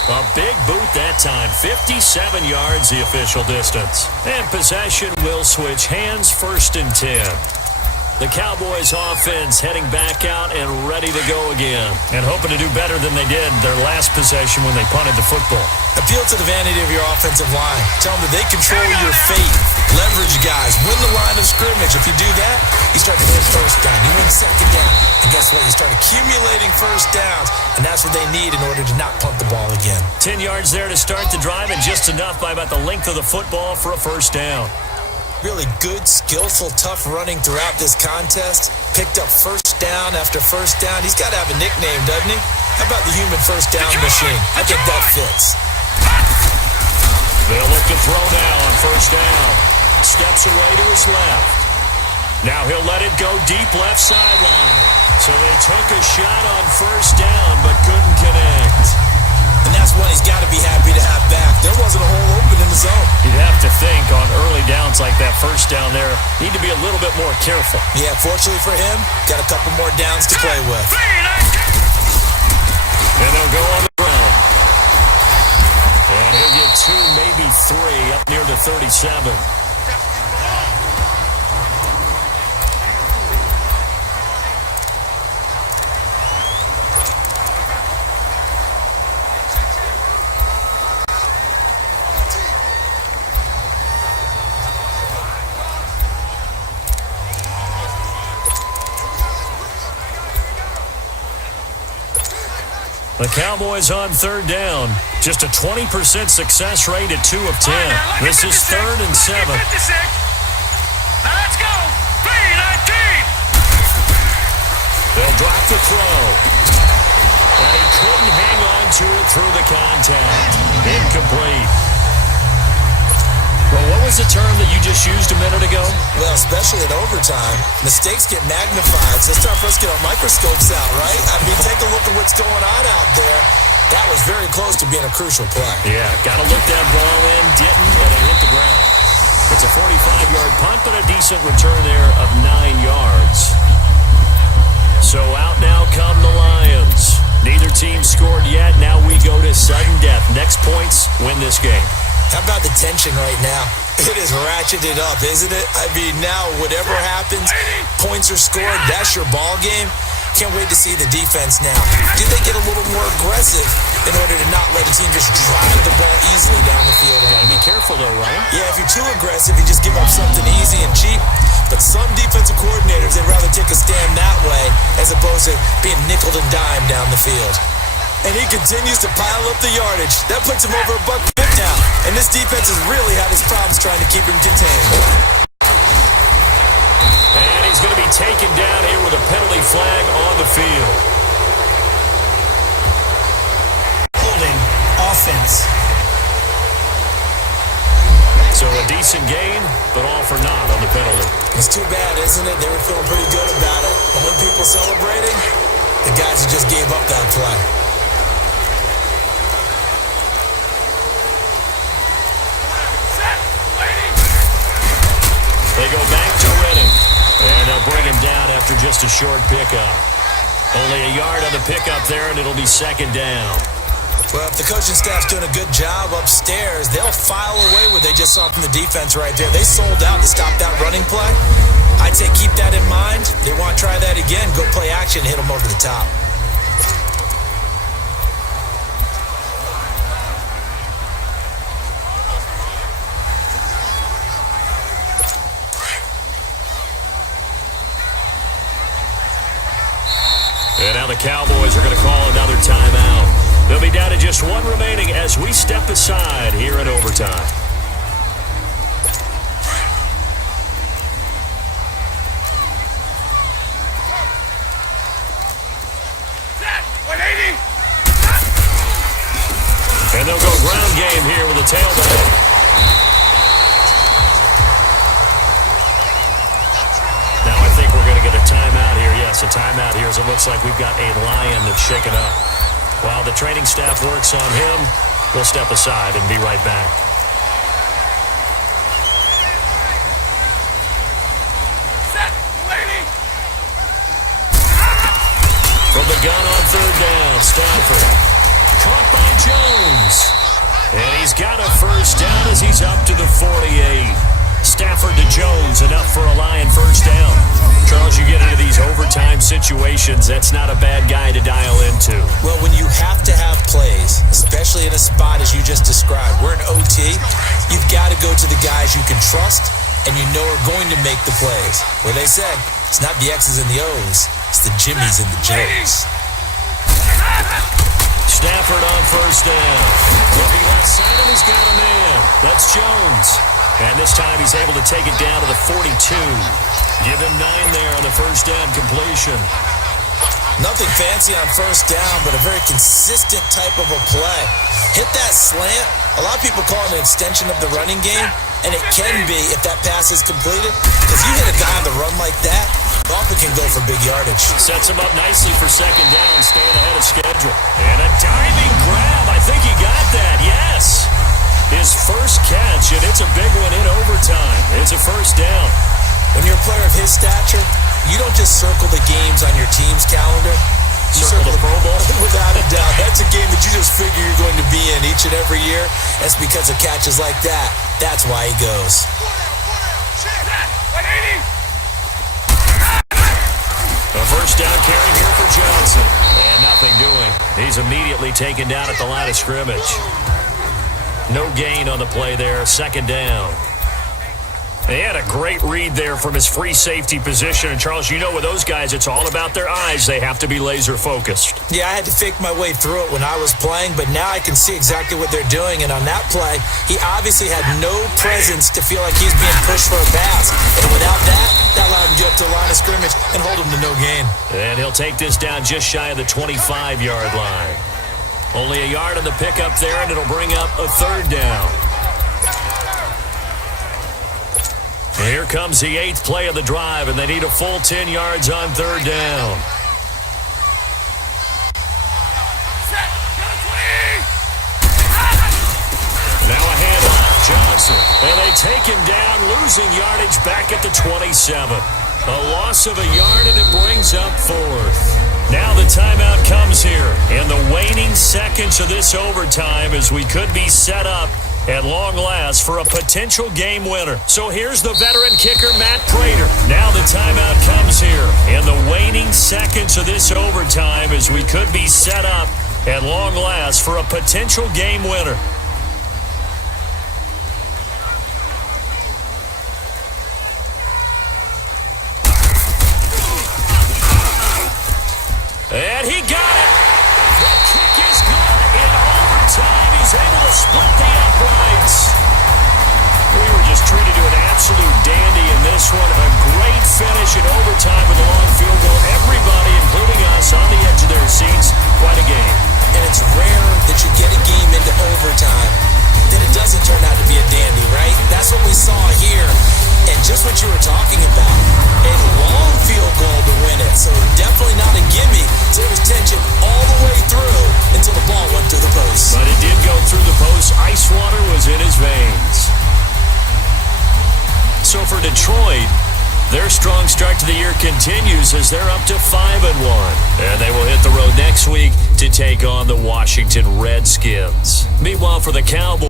A big boot that time. 57 yards the official distance. And possession will switch hands. 1st and 10. The Cowboys offense heading back out and ready to go again. And hoping to do better than they did their last possession when they punted the football. Appeal to the vanity of your offensive line. Tell them that they control your fate. Leverage guys. Win the line of scrimmage. If you do that, you start to win first down. You win second down. And guess what? You start accumulating first downs. And that's what they need in order to not punt the ball again. 10 yards there to start the drive, and just enough by about the length of the football for a first down. Really good, skillful, tough running throughout this contest. Picked up first down after first down. He's got to have a nickname, doesn't he? How about the human first down machine? I think that fits. They'll look to throw now on first down. Steps away to his left. Now he'll let it go deep left sideline. So they took a shot on first down but couldn't connect. And that's one he's got to be happy to have back. There wasn't a hole open in the zone. You'd have to think on early downs like that first down there, need to be a little bit more careful. Yeah, fortunately for him, got a couple more downs to play with. And they'll go on the ground. And he'll get 2, maybe 3 up near the 37. The Cowboys on third down. Just a 20% success rate at 2 of 10. This is 3rd and 7. Now let's go. 3-19. They'll drop the throw. And he couldn't hang on to it through the contact. Incomplete. Well, what was the term that you just used a minute ago? Well, especially in overtime, mistakes get magnified, so it's time for us to get our microscopes out, right? I mean, take a look at what's going on out there. That was very close to being a crucial play. Yeah, got to look that ball in, didn't, and it hit the ground. It's a 45-yard punt, but a decent return there of 9 yards. So out now come the Lions. Neither team scored yet. Now we go to sudden death. Next points win this game. How about the tension right now? It is ratcheted up, isn't it? I mean, now whatever happens, points are scored, that's your ball game. Can't wait to see the defense now. Do they get a little more aggressive in order to not let a team just drive the ball easily down the field? Gotta be careful though, right? Yeah, if you're too aggressive, you just give up something easy and cheap. But some defensive coordinators, they'd rather take a stand that way as opposed to being nickeled and dimed down the field. And he continues to pile up the yardage. That puts him over $150 now. And this defense has really had his problems trying to keep him contained. And he's going to be taken down here with a penalty flag on the field. Holding offense. So a decent gain, but all for naught on the penalty. It's too bad, isn't it? They were feeling pretty good about it. But when people celebrating, the guys who just gave up that play. They go back to Redding, and they'll bring him down after just a short pickup. Only a yard on the pickup there, and it'll be second down. Well, if the coaching staff's doing a good job upstairs, they'll file away what they just saw from the defense right there. They sold out to stop that running play. I'd say keep that in mind. They want to try that again. Go play action, hit them over the top. And now the Cowboys are going to call another timeout. They'll be down to just 1 remaining as we step aside here in overtime. And they'll go ground game here with a tailback. Now I think we're going to get a timeout here. Yes, a timeout here as it looks like we've got a Lion that's shaken up. While the training staff works on him, we'll step aside and be right back. From the gun on third down, Stafford. Caught by Jones. And he's got a first down as he's up to the 48. Stafford to Jones, enough for a Lion first down. Charles, you get into these overtime situations, that's not a bad guy to dial into. Well, when you have to have plays, especially in a spot as you just described, we're in OT, you've got to go to the guys you can trust and you know are going to make the plays. Where they say, it's not the X's and the O's, it's the Jimmies and the Joes. Stafford on first down. Looking left side, and he's got a man. That's Jones. And this time he's able to take it down to the 42. Give him 9 there on the first down completion. Nothing fancy on first down, but a very consistent type of a play. Hit that slant. A lot of people call it an extension of the running game, and it can be if that pass is completed. Because you hit a guy on the run like that, often can go for big yardage. Sets him up nicely for second down, staying ahead of schedule. And a diving grab. I think he got that, yes. His first catch, and it's a big one in overtime. It's a first down. When you're a player of his stature, you don't just circle the games on your team's calendar. You circle the Pro Bowl. Without a doubt. That's a game that you just figure you're going to be in each and every year. That's because of catches like that. That's why he goes. A first down carry here for Johnson. And nothing doing. He's immediately taken down at the line of scrimmage. No gain on the play there. Second down. They had a great read there from his free safety position. And, Charles, you know with those guys, it's all about their eyes. They have to be laser-focused. Yeah, I had to fake my way through it when I was playing, but now I can see exactly what they're doing. And on that play, he obviously had no presence to feel like he's being pushed for a pass. And without that, that allowed him to get up to the line of scrimmage and hold him to no gain. And he'll take this down just shy of the 25-yard line. Only a yard on the pickup there, and it'll bring up a third down. Here comes the 8th play of the drive, and they need a full 10 yards on third down. Now a handoff, Johnson. And they take him down, losing yardage back at the 27. A loss of a yard, and it brings up fourth. Now the timeout comes here in the waning seconds of this overtime as we could be set up at long last for a potential game winner. So here's the veteran kicker, Matt Prater. Now the timeout comes here in the waning seconds of this overtime as we could be set up at long last for a potential game winner. And he got it. The kick is good in overtime. He's able to split the uprights. We were just treated to an absolute dandy in this one. A great finish in overtime with a long field goal. Everybody, including us, on the edge of their seats. Quite a game. And it's rare that you get a game into overtime, then it doesn't turn out to be a dandy, right? That's what we saw here. And just what you were talking about, a long field goal to win it. So definitely not a gimme. So there was tension all the way through until the ball went through the post. But it did go through the post. Ice water was in his veins. So for Detroit, their strong start to the year continues as they're up to 5-1. And they will hit the road next week to take on the Washington Redskins. Meanwhile, for the Cowboys,